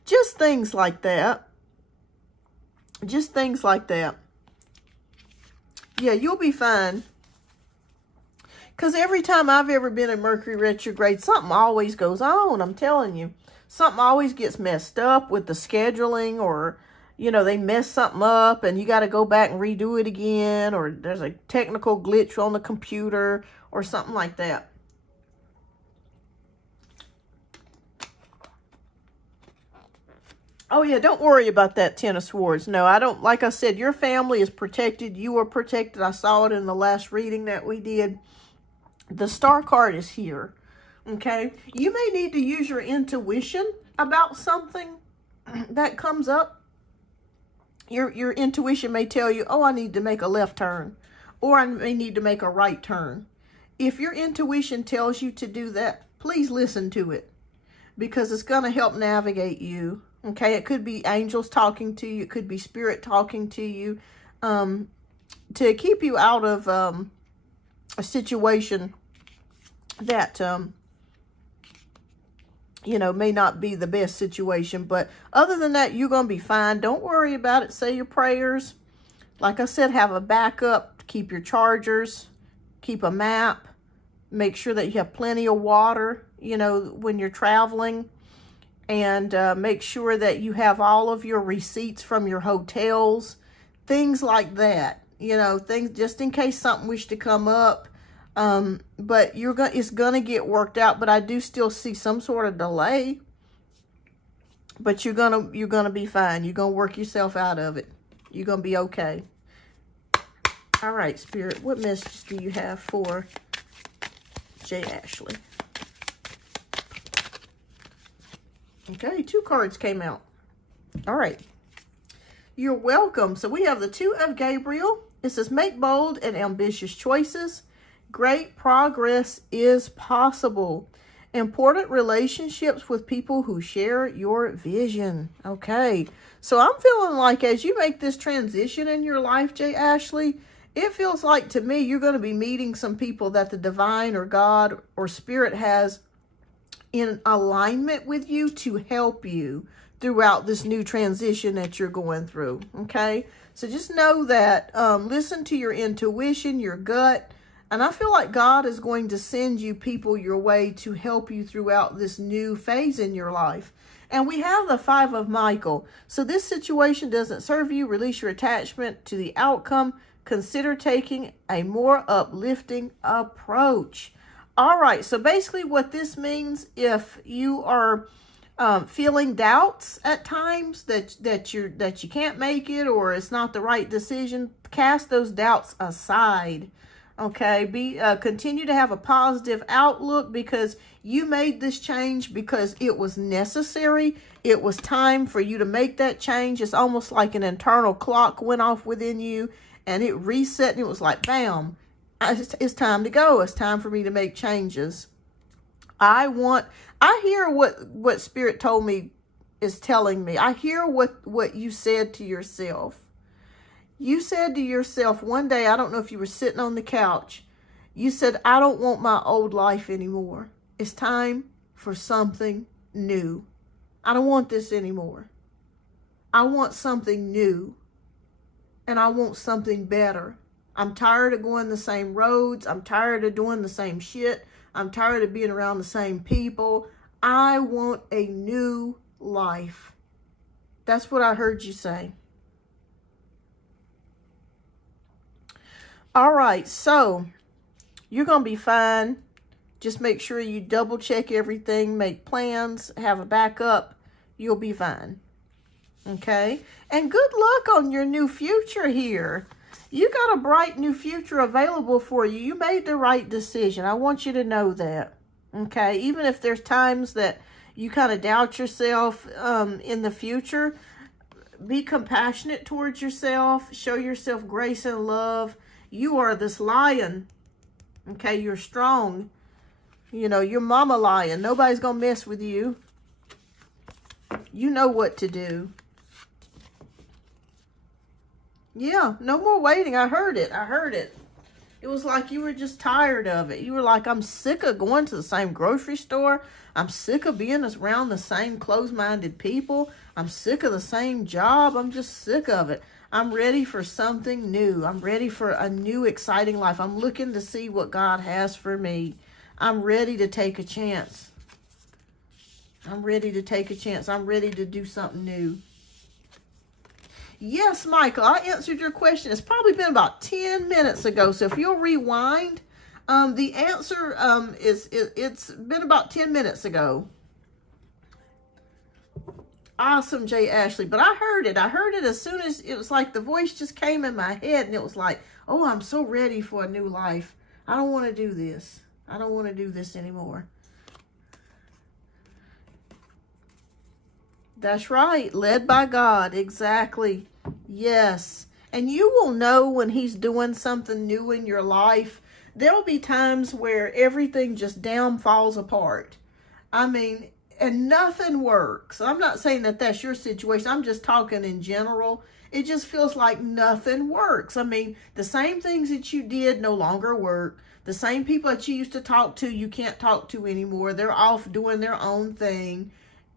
Just things like that. Just things like that. Yeah, you'll be fine. Because every time I've ever been in Mercury retrograde, something always goes on. I'm telling you. Something always gets messed up with the scheduling, or, you know, they mess something up and you got to go back and redo it again, or there's a technical glitch on the computer or something like that. Oh, yeah, don't worry about that Ten of Swords. No, I don't. Like I said, your family is protected. You are protected. I saw it in the last reading that we did. The Star card is here, okay? You may need to use your intuition about something that comes up. Your intuition may tell you, oh, I need to make a left turn, or I may need to make a right turn. If your intuition tells you to do that, please listen to it, because it's going to help navigate you, okay? It could be angels talking to you. It could be spirit talking to you to keep you out of... a situation that, you know, may not be the best situation. But other than that, you're going to be fine. Don't worry about it. Say your prayers. Like I said, have a backup. Keep your chargers. Keep a map. Make sure that you have plenty of water, you know, when you're traveling. And make sure that you have all of your receipts from your hotels. Things like that. You know, things just in case something wish to come up. But it's gonna get worked out. But I do still see some sort of delay. But you're gonna be fine. You're gonna work yourself out of it. You're gonna be okay. All right, Spirit, what messages do you have for J. Ashley? Okay, 2 cards came out. All right. You're welcome. So we have the 2 of Gabriel. It says, make bold and ambitious choices. Great progress is possible. Important relationships with people who share your vision. Okay. So I'm feeling like as you make this transition in your life, J. Ashley, it feels like to me you're going to be meeting some people that the divine or God or Spirit has in alignment with you to help you throughout this new transition that you're going through. Okay. So just know that, listen to your intuition, your gut. And I feel like God is going to send you people your way to help you throughout this new phase in your life. And we have the 5 of Michael. So this situation doesn't serve you. Release your attachment to the outcome. Consider taking a more uplifting approach. All right. So basically what this means, if you are feeling doubts at times that you can't make it or it's not the right decision, cast those doubts aside. Okay, continue to have a positive outlook because you made this change because it was necessary. It was time for you to make that change. It's almost like an internal clock went off within you and it reset and it was like, bam, it's time to go. It's time for me to make changes. I hear what Spirit told me is telling me. I hear what you said to yourself. You said to yourself one day, I don't know if you were sitting on the couch, you said, I don't want my old life anymore. It's time for something new. I don't want this anymore. I want something new. And I want something better. I'm tired of going the same roads. I'm tired of doing the same shit. I'm tired of being around the same people. I want a new life. That's what I heard you say. All right, so you're going to be fine. Just make sure you double check everything, make plans, have a backup. You'll be fine. Okay? And good luck on your new future here. You got a bright new future available for you. You made the right decision. I want you to know that. Okay? Even if there's times that you kind of doubt yourself in the future, be compassionate towards yourself. Show yourself grace and love. You are this lion. Okay? You're strong. You know, you're mama lion. Nobody's going to mess with you. You know what to do. Yeah, no more waiting. I heard it. I heard it. It was like you were just tired of it. You were like, I'm sick of going to the same grocery store. I'm sick of being around the same closed-minded people. I'm sick of the same job. I'm just sick of it. I'm ready for something new. I'm ready for a new, exciting life. I'm looking to see what God has for me. I'm ready to take a chance. I'm ready to take a chance. I'm ready to do something new. Yes, Michael, I answered your question. It's probably been about 10 minutes ago. So if you'll rewind, the answer it's been about 10 minutes ago. Awesome, J. Ashley. But I heard it. I heard it as soon as it was like the voice just came in my head and it was like, oh, I'm so ready for a new life. I don't want to do this. I don't want to do this anymore. That's right. Led by God. Exactly. Yes. And you will know when he's doing something new in your life. There'll be times where everything just down falls apart. I mean, and nothing works. I'm not saying that that's your situation. I'm just talking in general. It just feels like nothing works. I mean, the same things that you did no longer work. The same people that you used to talk to, you can't talk to anymore. They're off doing their own thing.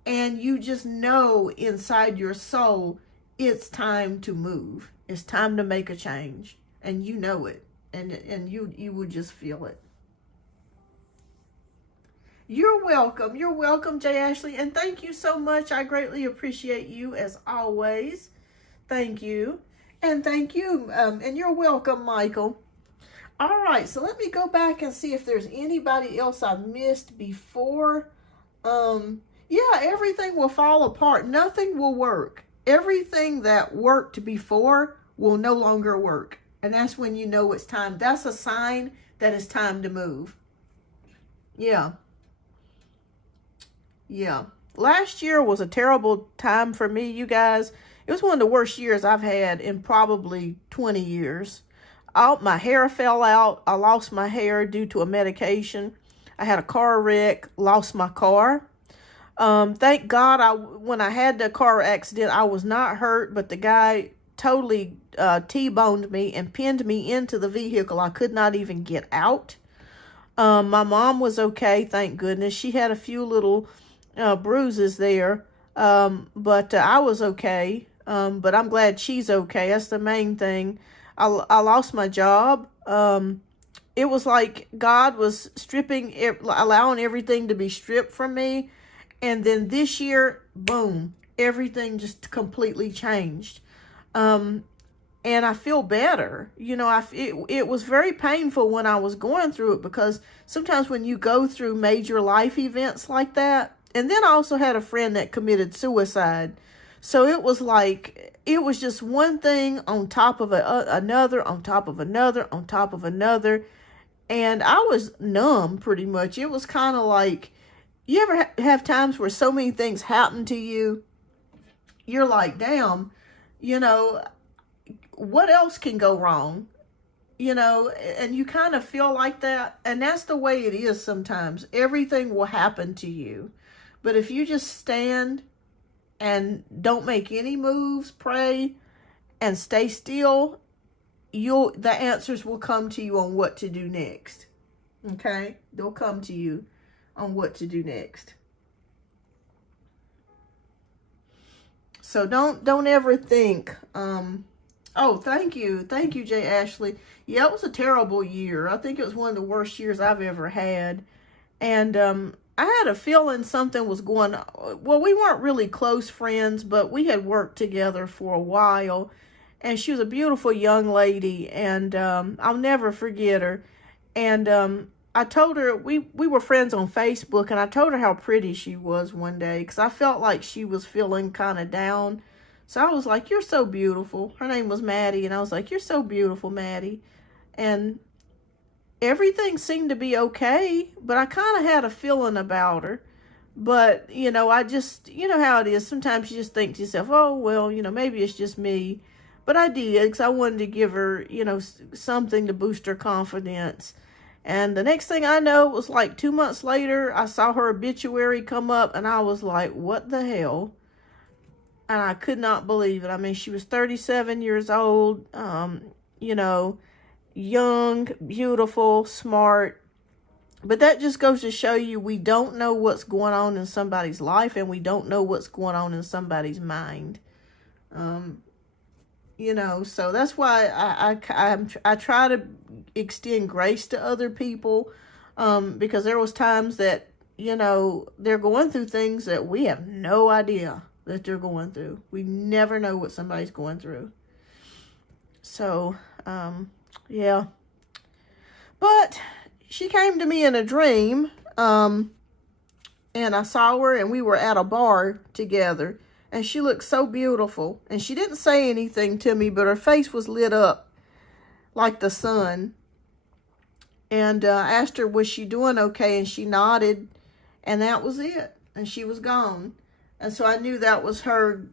And you just know inside your soul, it's time to move. It's time to make a change. And you know it. And you will just feel it. You're welcome. You're welcome, J. Ashley. And thank you so much. I greatly appreciate you as always. Thank you. And thank you. And you're welcome, Michael. All right. So let me go back and see if there's anybody else I missed before. Yeah, everything will fall apart. Nothing will work. Everything that worked before will no longer work. And that's when you know it's time. That's a sign that it's time to move. Yeah. Yeah. Last year was a terrible time for me, you guys. It was one of the worst years I've had in probably 20 years. My hair fell out. I lost my hair due to a medication. I had a car wreck, lost my car. Thank God when I had the car accident, I was not hurt, but the guy totally T-boned me and pinned me into the vehicle. I could not even get out. My mom was okay, thank goodness. She had a few little bruises there, but I was okay. But I'm glad she's okay. That's the main thing. I lost my job. It was like God was allowing everything to be stripped from me. And then this year, boom, everything just completely changed. And I feel better. You know, it was very painful when I was going through it, because sometimes when you go through major life events like that, and then I also had a friend that committed suicide. So it was like, it was just one thing on top of another, on top of another, on top of another. And I was numb pretty much. It was kind of like, you ever have times where so many things happen to you, you're like, damn, you know, what else can go wrong? You know, and you kind of feel like that. And that's the way it is sometimes. Everything will happen to you. But if you just stand and don't make any moves, pray, and stay still, the answers will come to you on what to do next. Okay? They'll come to you on what to do next. So don't ever think, oh, thank you, Jay Ashley. Yeah, it was a terrible year. I think it was one of the worst years I've ever had. And I had a feeling something was going on. Well, we weren't really close friends, but we had worked together for a while. And she was a beautiful young lady, and I'll never forget her. And I told her, we were friends on Facebook, and I told her how pretty she was one day, because I felt like she was feeling kind of down. So I was like, you're so beautiful. Her name was Maddie, and I was like, you're so beautiful, Maddie. And everything seemed to be okay, but I kind of had a feeling about her. But, you know, I just, you know how it is. Sometimes you just think to yourself, oh, well, you know, maybe it's just me. But I did, because I wanted to give her, you know, something to boost her confidence. And the next thing I know, it was like 2 months later, I saw her obituary come up, and I was like, what the hell? And I could not believe it. I mean, she was 37 years old, you know, young, beautiful, smart. But that just goes to show you, we don't know what's going on in somebody's life, and we don't know what's going on in somebody's mind. You know, so that's why I try to extend grace to other people, because there was times that, you know, they're going through things that we have no idea that they're going through. We never know what somebody's going through. So, yeah. But she came to me in a dream, and I saw her, and we were at a bar together. And she looked so beautiful. And she didn't say anything to me, but her face was lit up like the sun. And I asked her, was she doing okay? And she nodded. And that was it. And she was gone. And so I knew that was her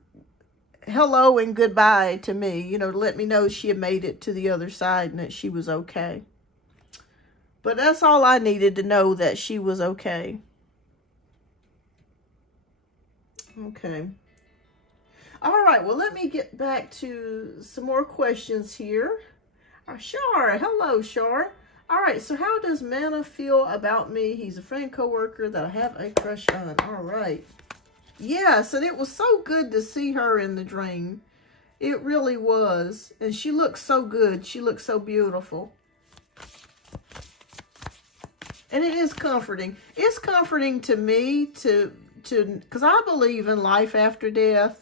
hello and goodbye to me. You know, to let me know she had made it to the other side and that she was okay. But that's all I needed to know, that she was okay. Okay. All right, well, let me get back to some more questions here. Shar, hello, Shar. All right, so how does Manna feel about me? He's a friend, coworker that I have a crush on. All right. Yes, and it was so good to see her in the dream. It really was. And she looked so good. She looked so beautiful. And it is comforting. It's comforting to me because I believe in life after death.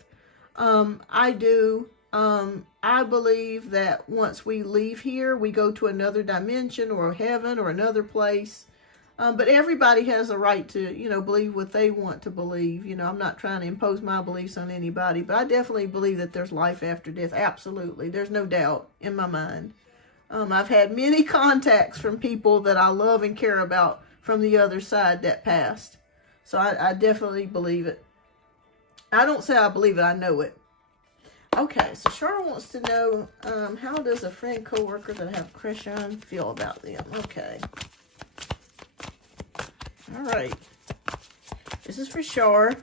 I do. I believe that once we leave here, we go to another dimension or heaven or another place. But everybody has a right to, you know, believe what they want to believe. You know, I'm not trying to impose my beliefs on anybody, but I definitely believe that there's life after death. Absolutely. There's no doubt in my mind. I've had many contacts from people that I love and care about from the other side that passed. So I definitely believe it. I don't say I believe it, I know it. Okay, so Char wants to know, how does a friend, coworker that I have a crush on feel about them? Okay. All right. This is for Char.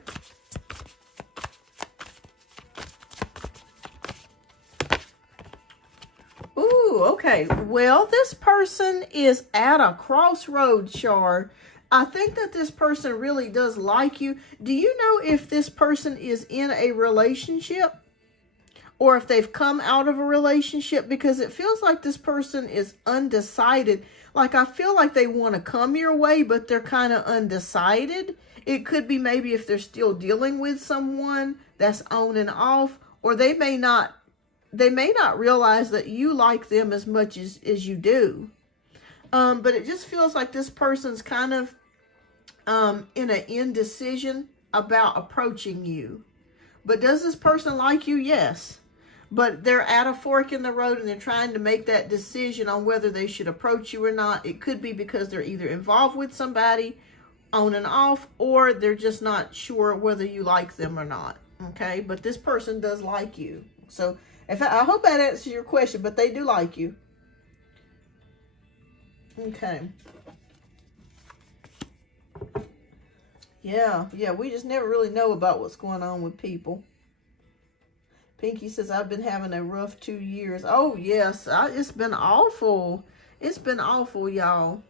Ooh, okay. Well, this person is at a crossroads, Char. I think that this person really does like you. Do you know if this person is in a relationship? Or if they've come out of a relationship? Because it feels like this person is undecided. Like, I feel like they want to come your way, but they're kind of undecided. It could be maybe if they're still dealing with someone that's on and off, or they may not realize that you like them as much as you do. But it just feels like this person's kind of in an indecision about approaching you. But does this person like you? Yes. But they're at a fork in the road and they're trying to make that decision on whether they should approach you or not. It could be because they're either involved with somebody on and off, or they're just not sure whether you like them or not. Okay, but this person does like you. So I hope that answers your question, but they do like you. Okay. Yeah, we just never really know about what's going on with people. Pinky says, I've been having a rough 2 years. Oh, yes. It's been awful. It's been awful, y'all.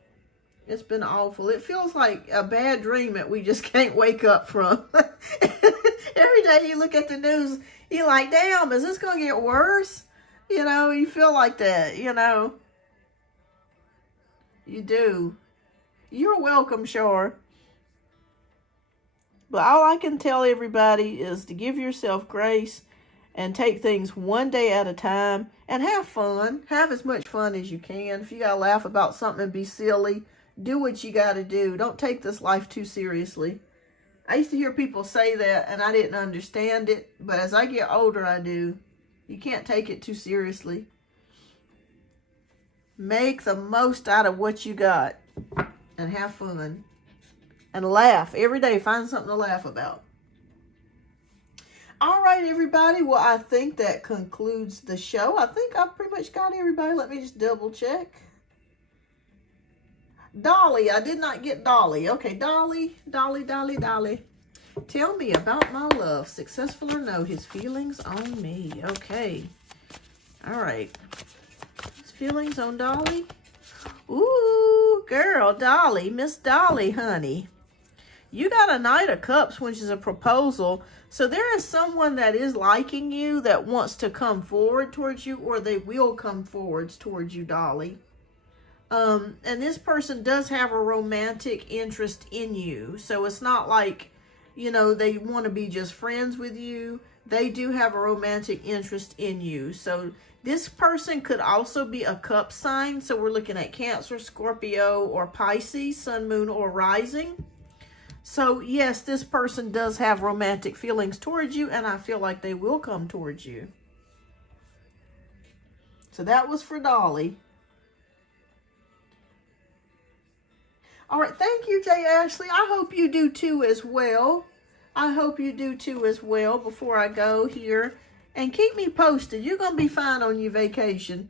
It's been awful. It feels like a bad dream that we just can't wake up from. Every day you look at the news, you're like, damn, is this going to get worse? You know, you feel like that, you know. You do. You're welcome, Char. But all I can tell everybody is to give yourself grace and take things one day at a time and have fun. Have as much fun as you can. If you got to laugh about something and be silly, do what you got to do. Don't take this life too seriously. I used to hear people say that and I didn't understand it. But as I get older, I do. You can't take it too seriously. Make the most out of what you got and have fun. And laugh every day. Find something to laugh about. All right, everybody. Well, I think that concludes the show. I think I've pretty much got everybody. Let me just double check. Dolly. I did not get Dolly. Okay, Dolly. Tell me about my love. Successful or no, his feelings on me. Okay. All right. His feelings on Dolly. Ooh, girl, Dolly. Miss Dolly, honey. You got a Knight of Cups, which is a proposal. So there is someone that is liking you that wants to come forward towards you, or they will come forwards towards you, Dolly. And this person does have a romantic interest in you. So it's not like, you know, they want to be just friends with you. They do have a romantic interest in you. So this person could also be a cup sign. So we're looking at Cancer, Scorpio, or Pisces, Sun, Moon, or Rising. So, yes, this person does have romantic feelings towards you, and I feel like they will come towards you. So that was for Dolly. All right, thank you, Jay Ashley. I hope you do too as well. I hope you do too as well before I go here. And keep me posted. You're going to be fine on your vacation.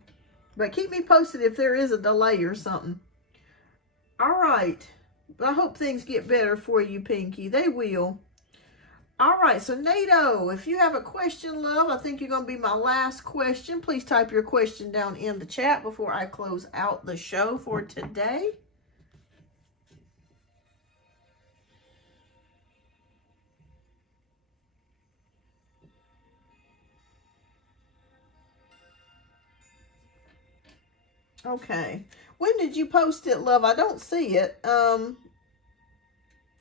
But keep me posted if there is a delay or something. All right. I hope things get better for you, Pinky. They will. All right, so NATO, if you have a question, love, I think you're going to be my last question. Please type your question down in the chat before I close out the show for today. Okay. When did you post it, love? I don't see it.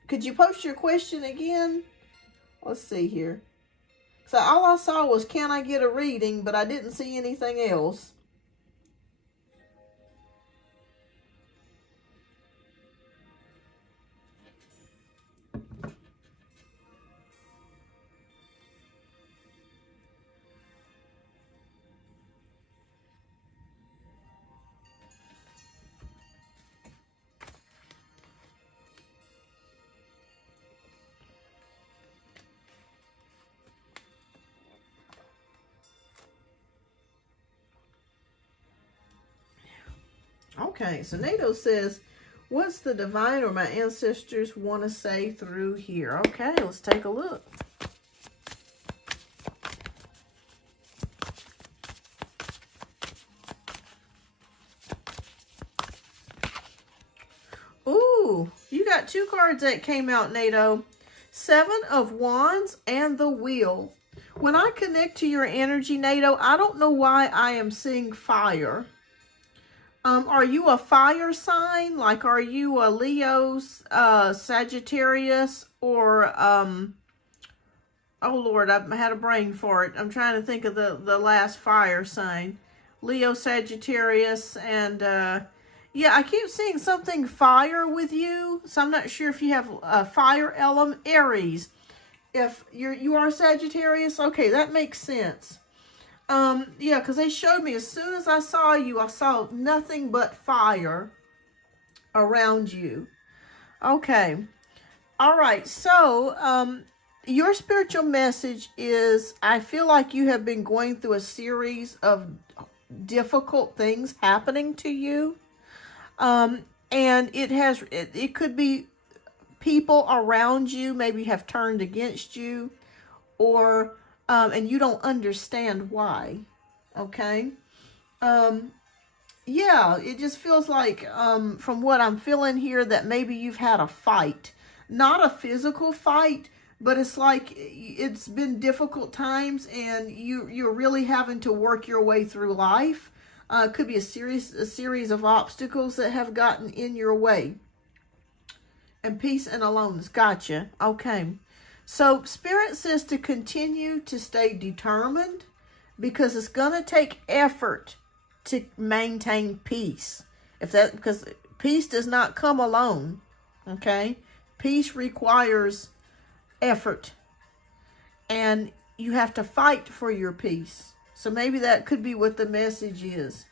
Could you post your question again? Let's see here. So all I saw was, can I get a reading? But I didn't see anything else. Okay, so NATO says, what's the divine or my ancestors want to say through here? Okay, let's take a look. Ooh, you got two cards that came out, NATO. Seven of Wands and the Wheel. When I connect to your energy, NATO, I don't know why I am seeing fire. Are you a fire sign? Like, are you a Leo, Sagittarius, or, oh Lord, I had a brain for it. I'm trying to think of the last fire sign. Leo, Sagittarius, and, yeah, I keep seeing something fire with you. So I'm not sure if you have a fire element. Aries. If you are Sagittarius, okay, that makes sense. Yeah, because they showed me as soon as I saw you, I saw nothing but fire around you. Okay. All right. So, your spiritual message is, I feel like you have been going through a series of difficult things happening to you. And it could be people around you maybe have turned against you, or, and you don't understand why. Okay. Yeah, it just feels like, from what I'm feeling here, that maybe you've had a fight, not a physical fight, but it's like it's been difficult times and you're really having to work your way through life. It could be a series of obstacles that have gotten in your way. And peace and aloneness. Gotcha. Okay. So Spirit says to continue to stay determined, because it's going to take effort to maintain peace. Because peace does not come alone. Okay. Peace requires effort. And you have to fight for your peace. So maybe that could be what the message is.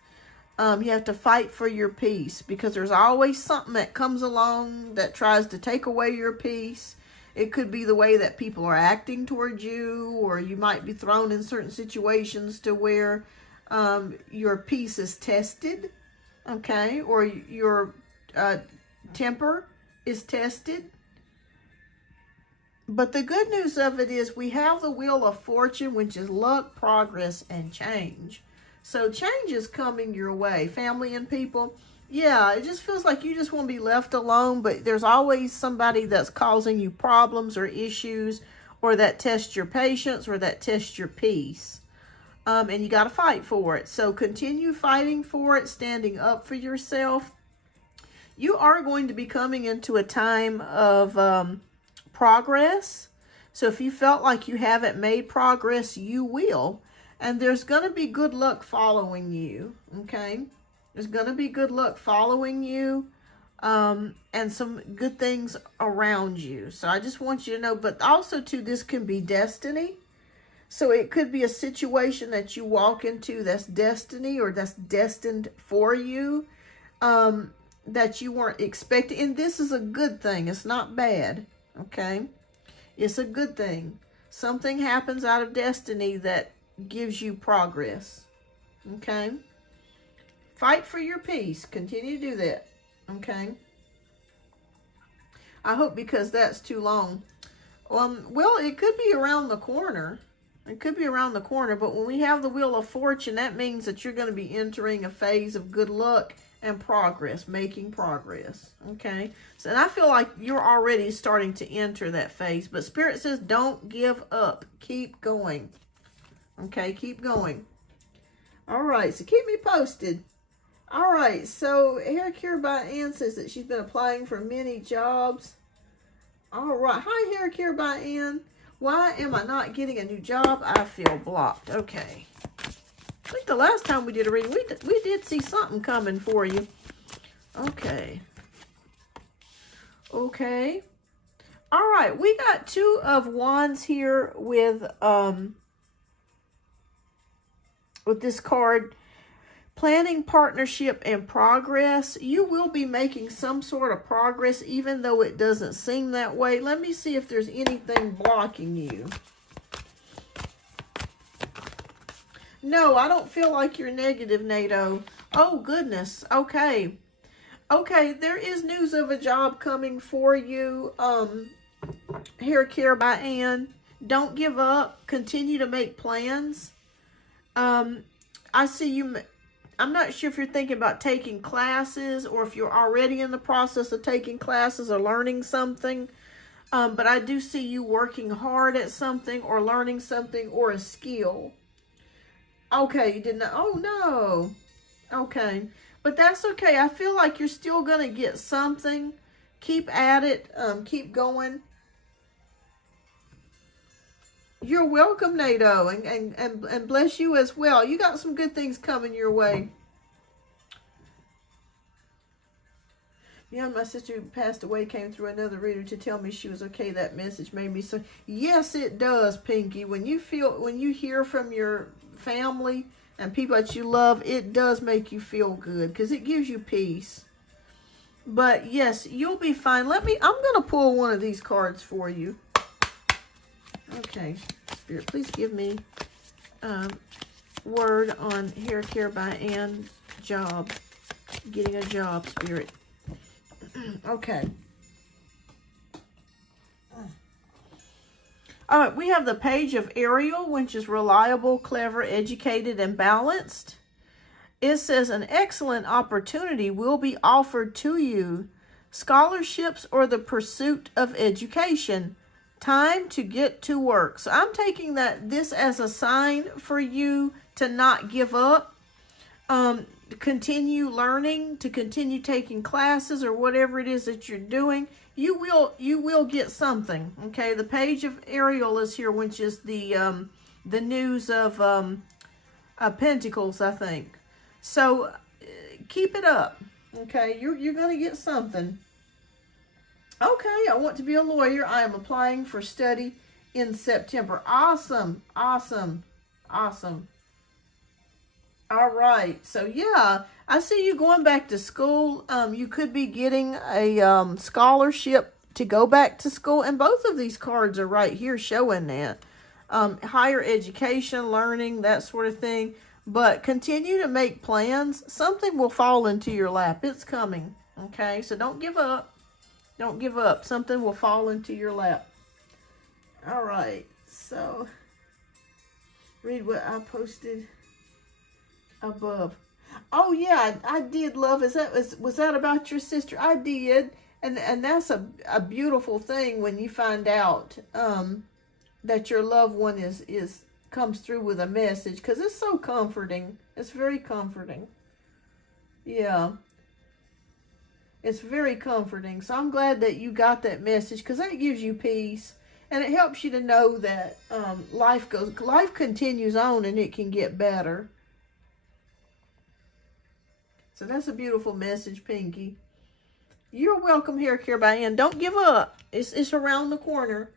You have to fight for your peace, because there's always something that comes along that tries to take away your peace. It could be the way that people are acting towards you, or you might be thrown in certain situations to where your peace is tested, okay, or your temper is tested. But the good news of it is we have the Wheel of Fortune, which is luck, progress, and change. So change is coming your way, family and people. Yeah, it just feels like you just want to be left alone, but there's always somebody that's causing you problems or issues, or that tests your patience, or that tests your peace. And you got to fight for it. So continue fighting for it, standing up for yourself. You are going to be coming into a time of progress. So if you felt like you haven't made progress, you will. And there's going to be good luck following you, okay? There's going to be good luck following you, and some good things around you. So I just want you to know, but also too, this can be destiny. So it could be a situation that you walk into that's destiny, or that's destined for you, that you weren't expecting. And this is a good thing. It's not bad, okay? It's a good thing. Something happens out of destiny that gives you progress. Okay. Fight for your peace. Continue to do that. Okay. I hope, because that's too long. Well, it could be around the corner. It could be around the corner, but when we have the Wheel of Fortune, that means that you're going to be entering a phase of good luck and progress, making progress. Okay. So, and I feel like you're already starting to enter that phase, but Spirit says don't give up. Keep going. Okay, keep going. All right, so keep me posted. All right, so Hair Care by Ann says that she's been applying for many jobs. All right, hi Hair Care by Ann. Why am I not getting a new job? I feel blocked. Okay. I think the last time we did a reading, we did see something coming for you. Okay. Okay. All right, we got Two of Wands here with this card, planning, partnership, and progress. You will be making some sort of progress, even though it doesn't seem that way. Let me see if there's anything blocking you. No, I don't feel like you're negative, NATO. Oh, goodness. Okay. Okay, there is news of a job coming for you. Hair Care by Ann. Don't give up. Continue to make plans. I see you. I'm not sure if you're thinking about taking classes or if you're already in the process of taking classes or learning something. But I do see you working hard at something or learning something or a skill. Okay, you didn't know. Oh, no. Okay. But that's okay. I feel like you're still going to get something. Keep at it. Keep going. You're welcome, NATO, and bless you as well. You got some good things coming your way. Yeah, my sister who passed away came through another reader to tell me she was okay. That message made me so. Yes, it does, Pinky. When you hear from your family and people that you love, it does make you feel good because it gives you peace. But yes, you'll be fine. I'm going to pull one of these cards for you. Okay, Spirit, please give me word on Hair Care by Ann job. Getting a job, Spirit. Okay. All right, we have the Page of Ariel, which is reliable, clever, educated, and balanced. It says an excellent opportunity will be offered to you. Scholarships or the pursuit of education. Time to get to work. So I'm taking this as a sign for you to not give up. Continue learning, to continue taking classes or whatever it is that you're doing. You will get something. Okay, the Page of Ariel is here, which is the news of Pentacles, I think. So keep it up. Okay, you're gonna get something. Okay, I want to be a lawyer. I am applying for study in September. Awesome, awesome, awesome. All right, so yeah, I see you going back to school. You could be getting a scholarship to go back to school, and both of these cards are right here showing that. Higher education, learning, that sort of thing. But continue to make plans. Something will fall into your lap. It's coming, okay? So don't give up. Don't give up. Something will fall into your lap. All right. So, read what I posted above. Oh, yeah, I did, love. Was that about your sister? I did. And that's a beautiful thing when you find out that your loved one comes through with a message, because it's so comforting. It's very comforting. Yeah. It's very comforting. So I'm glad that you got that message, because that gives you peace. And it helps you to know that life continues on and it can get better. So that's a beautiful message, Pinky. You're welcome, Hair Care by Ann. Don't give up. It's around the corner.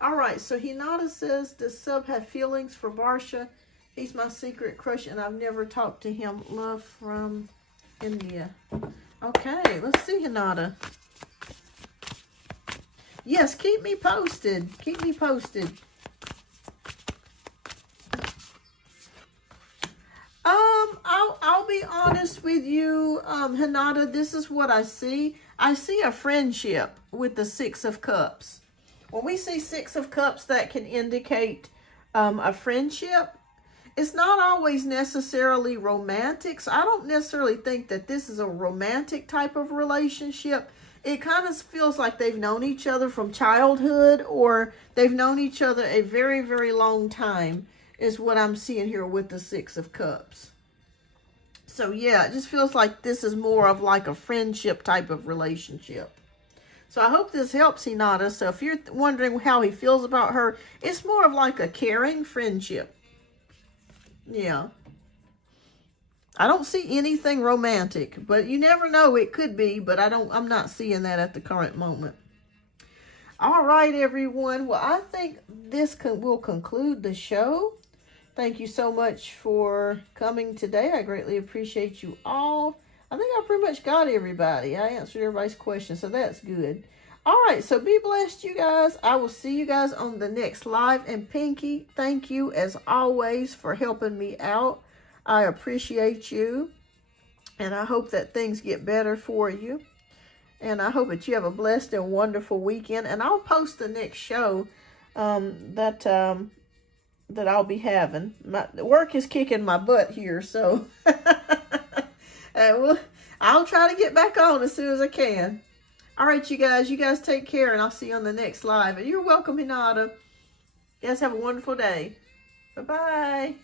All right, so Hinata says, does Sub have feelings for Barsha? He's my secret crush, and I've never talked to him. Love from India. Okay, let's see, Hinata. Yes, keep me posted. Keep me posted. I'll be honest with you, Hinata. This is what I see. I see a friendship with the Six of Cups. When we see Six of Cups, that can indicate a friendship. It's not always necessarily romantic. So I don't necessarily think that this is a romantic type of relationship. It kind of feels like they've known each other from childhood, or they've known each other a very, very long time, is what I'm seeing here with the Six of Cups. So yeah, it just feels like this is more of like a friendship type of relationship. So I hope this helps, Hinata. So if you're wondering how he feels about her, it's more of like a caring friendship. Yeah. I don't see anything romantic, but you never know, it could be, but I'm not seeing that at the current moment. All right, everyone. Well, I think this will conclude the show. Thank you so much for coming today. I greatly appreciate you all. I think I pretty much got everybody. I answered everybody's questions, so that's good. All right, so be blessed, you guys. I will see you guys on the next live. And Pinky, thank you as always for helping me out. I appreciate you. And I hope that things get better for you. And I hope that you have a blessed and wonderful weekend. And I'll post the next show that I'll be having. The work is kicking my butt here, so I'll try to get back on as soon as I can. All right, you guys take care, and I'll see you on the next live. And you're welcome, Hinata. You guys have a wonderful day. Bye-bye.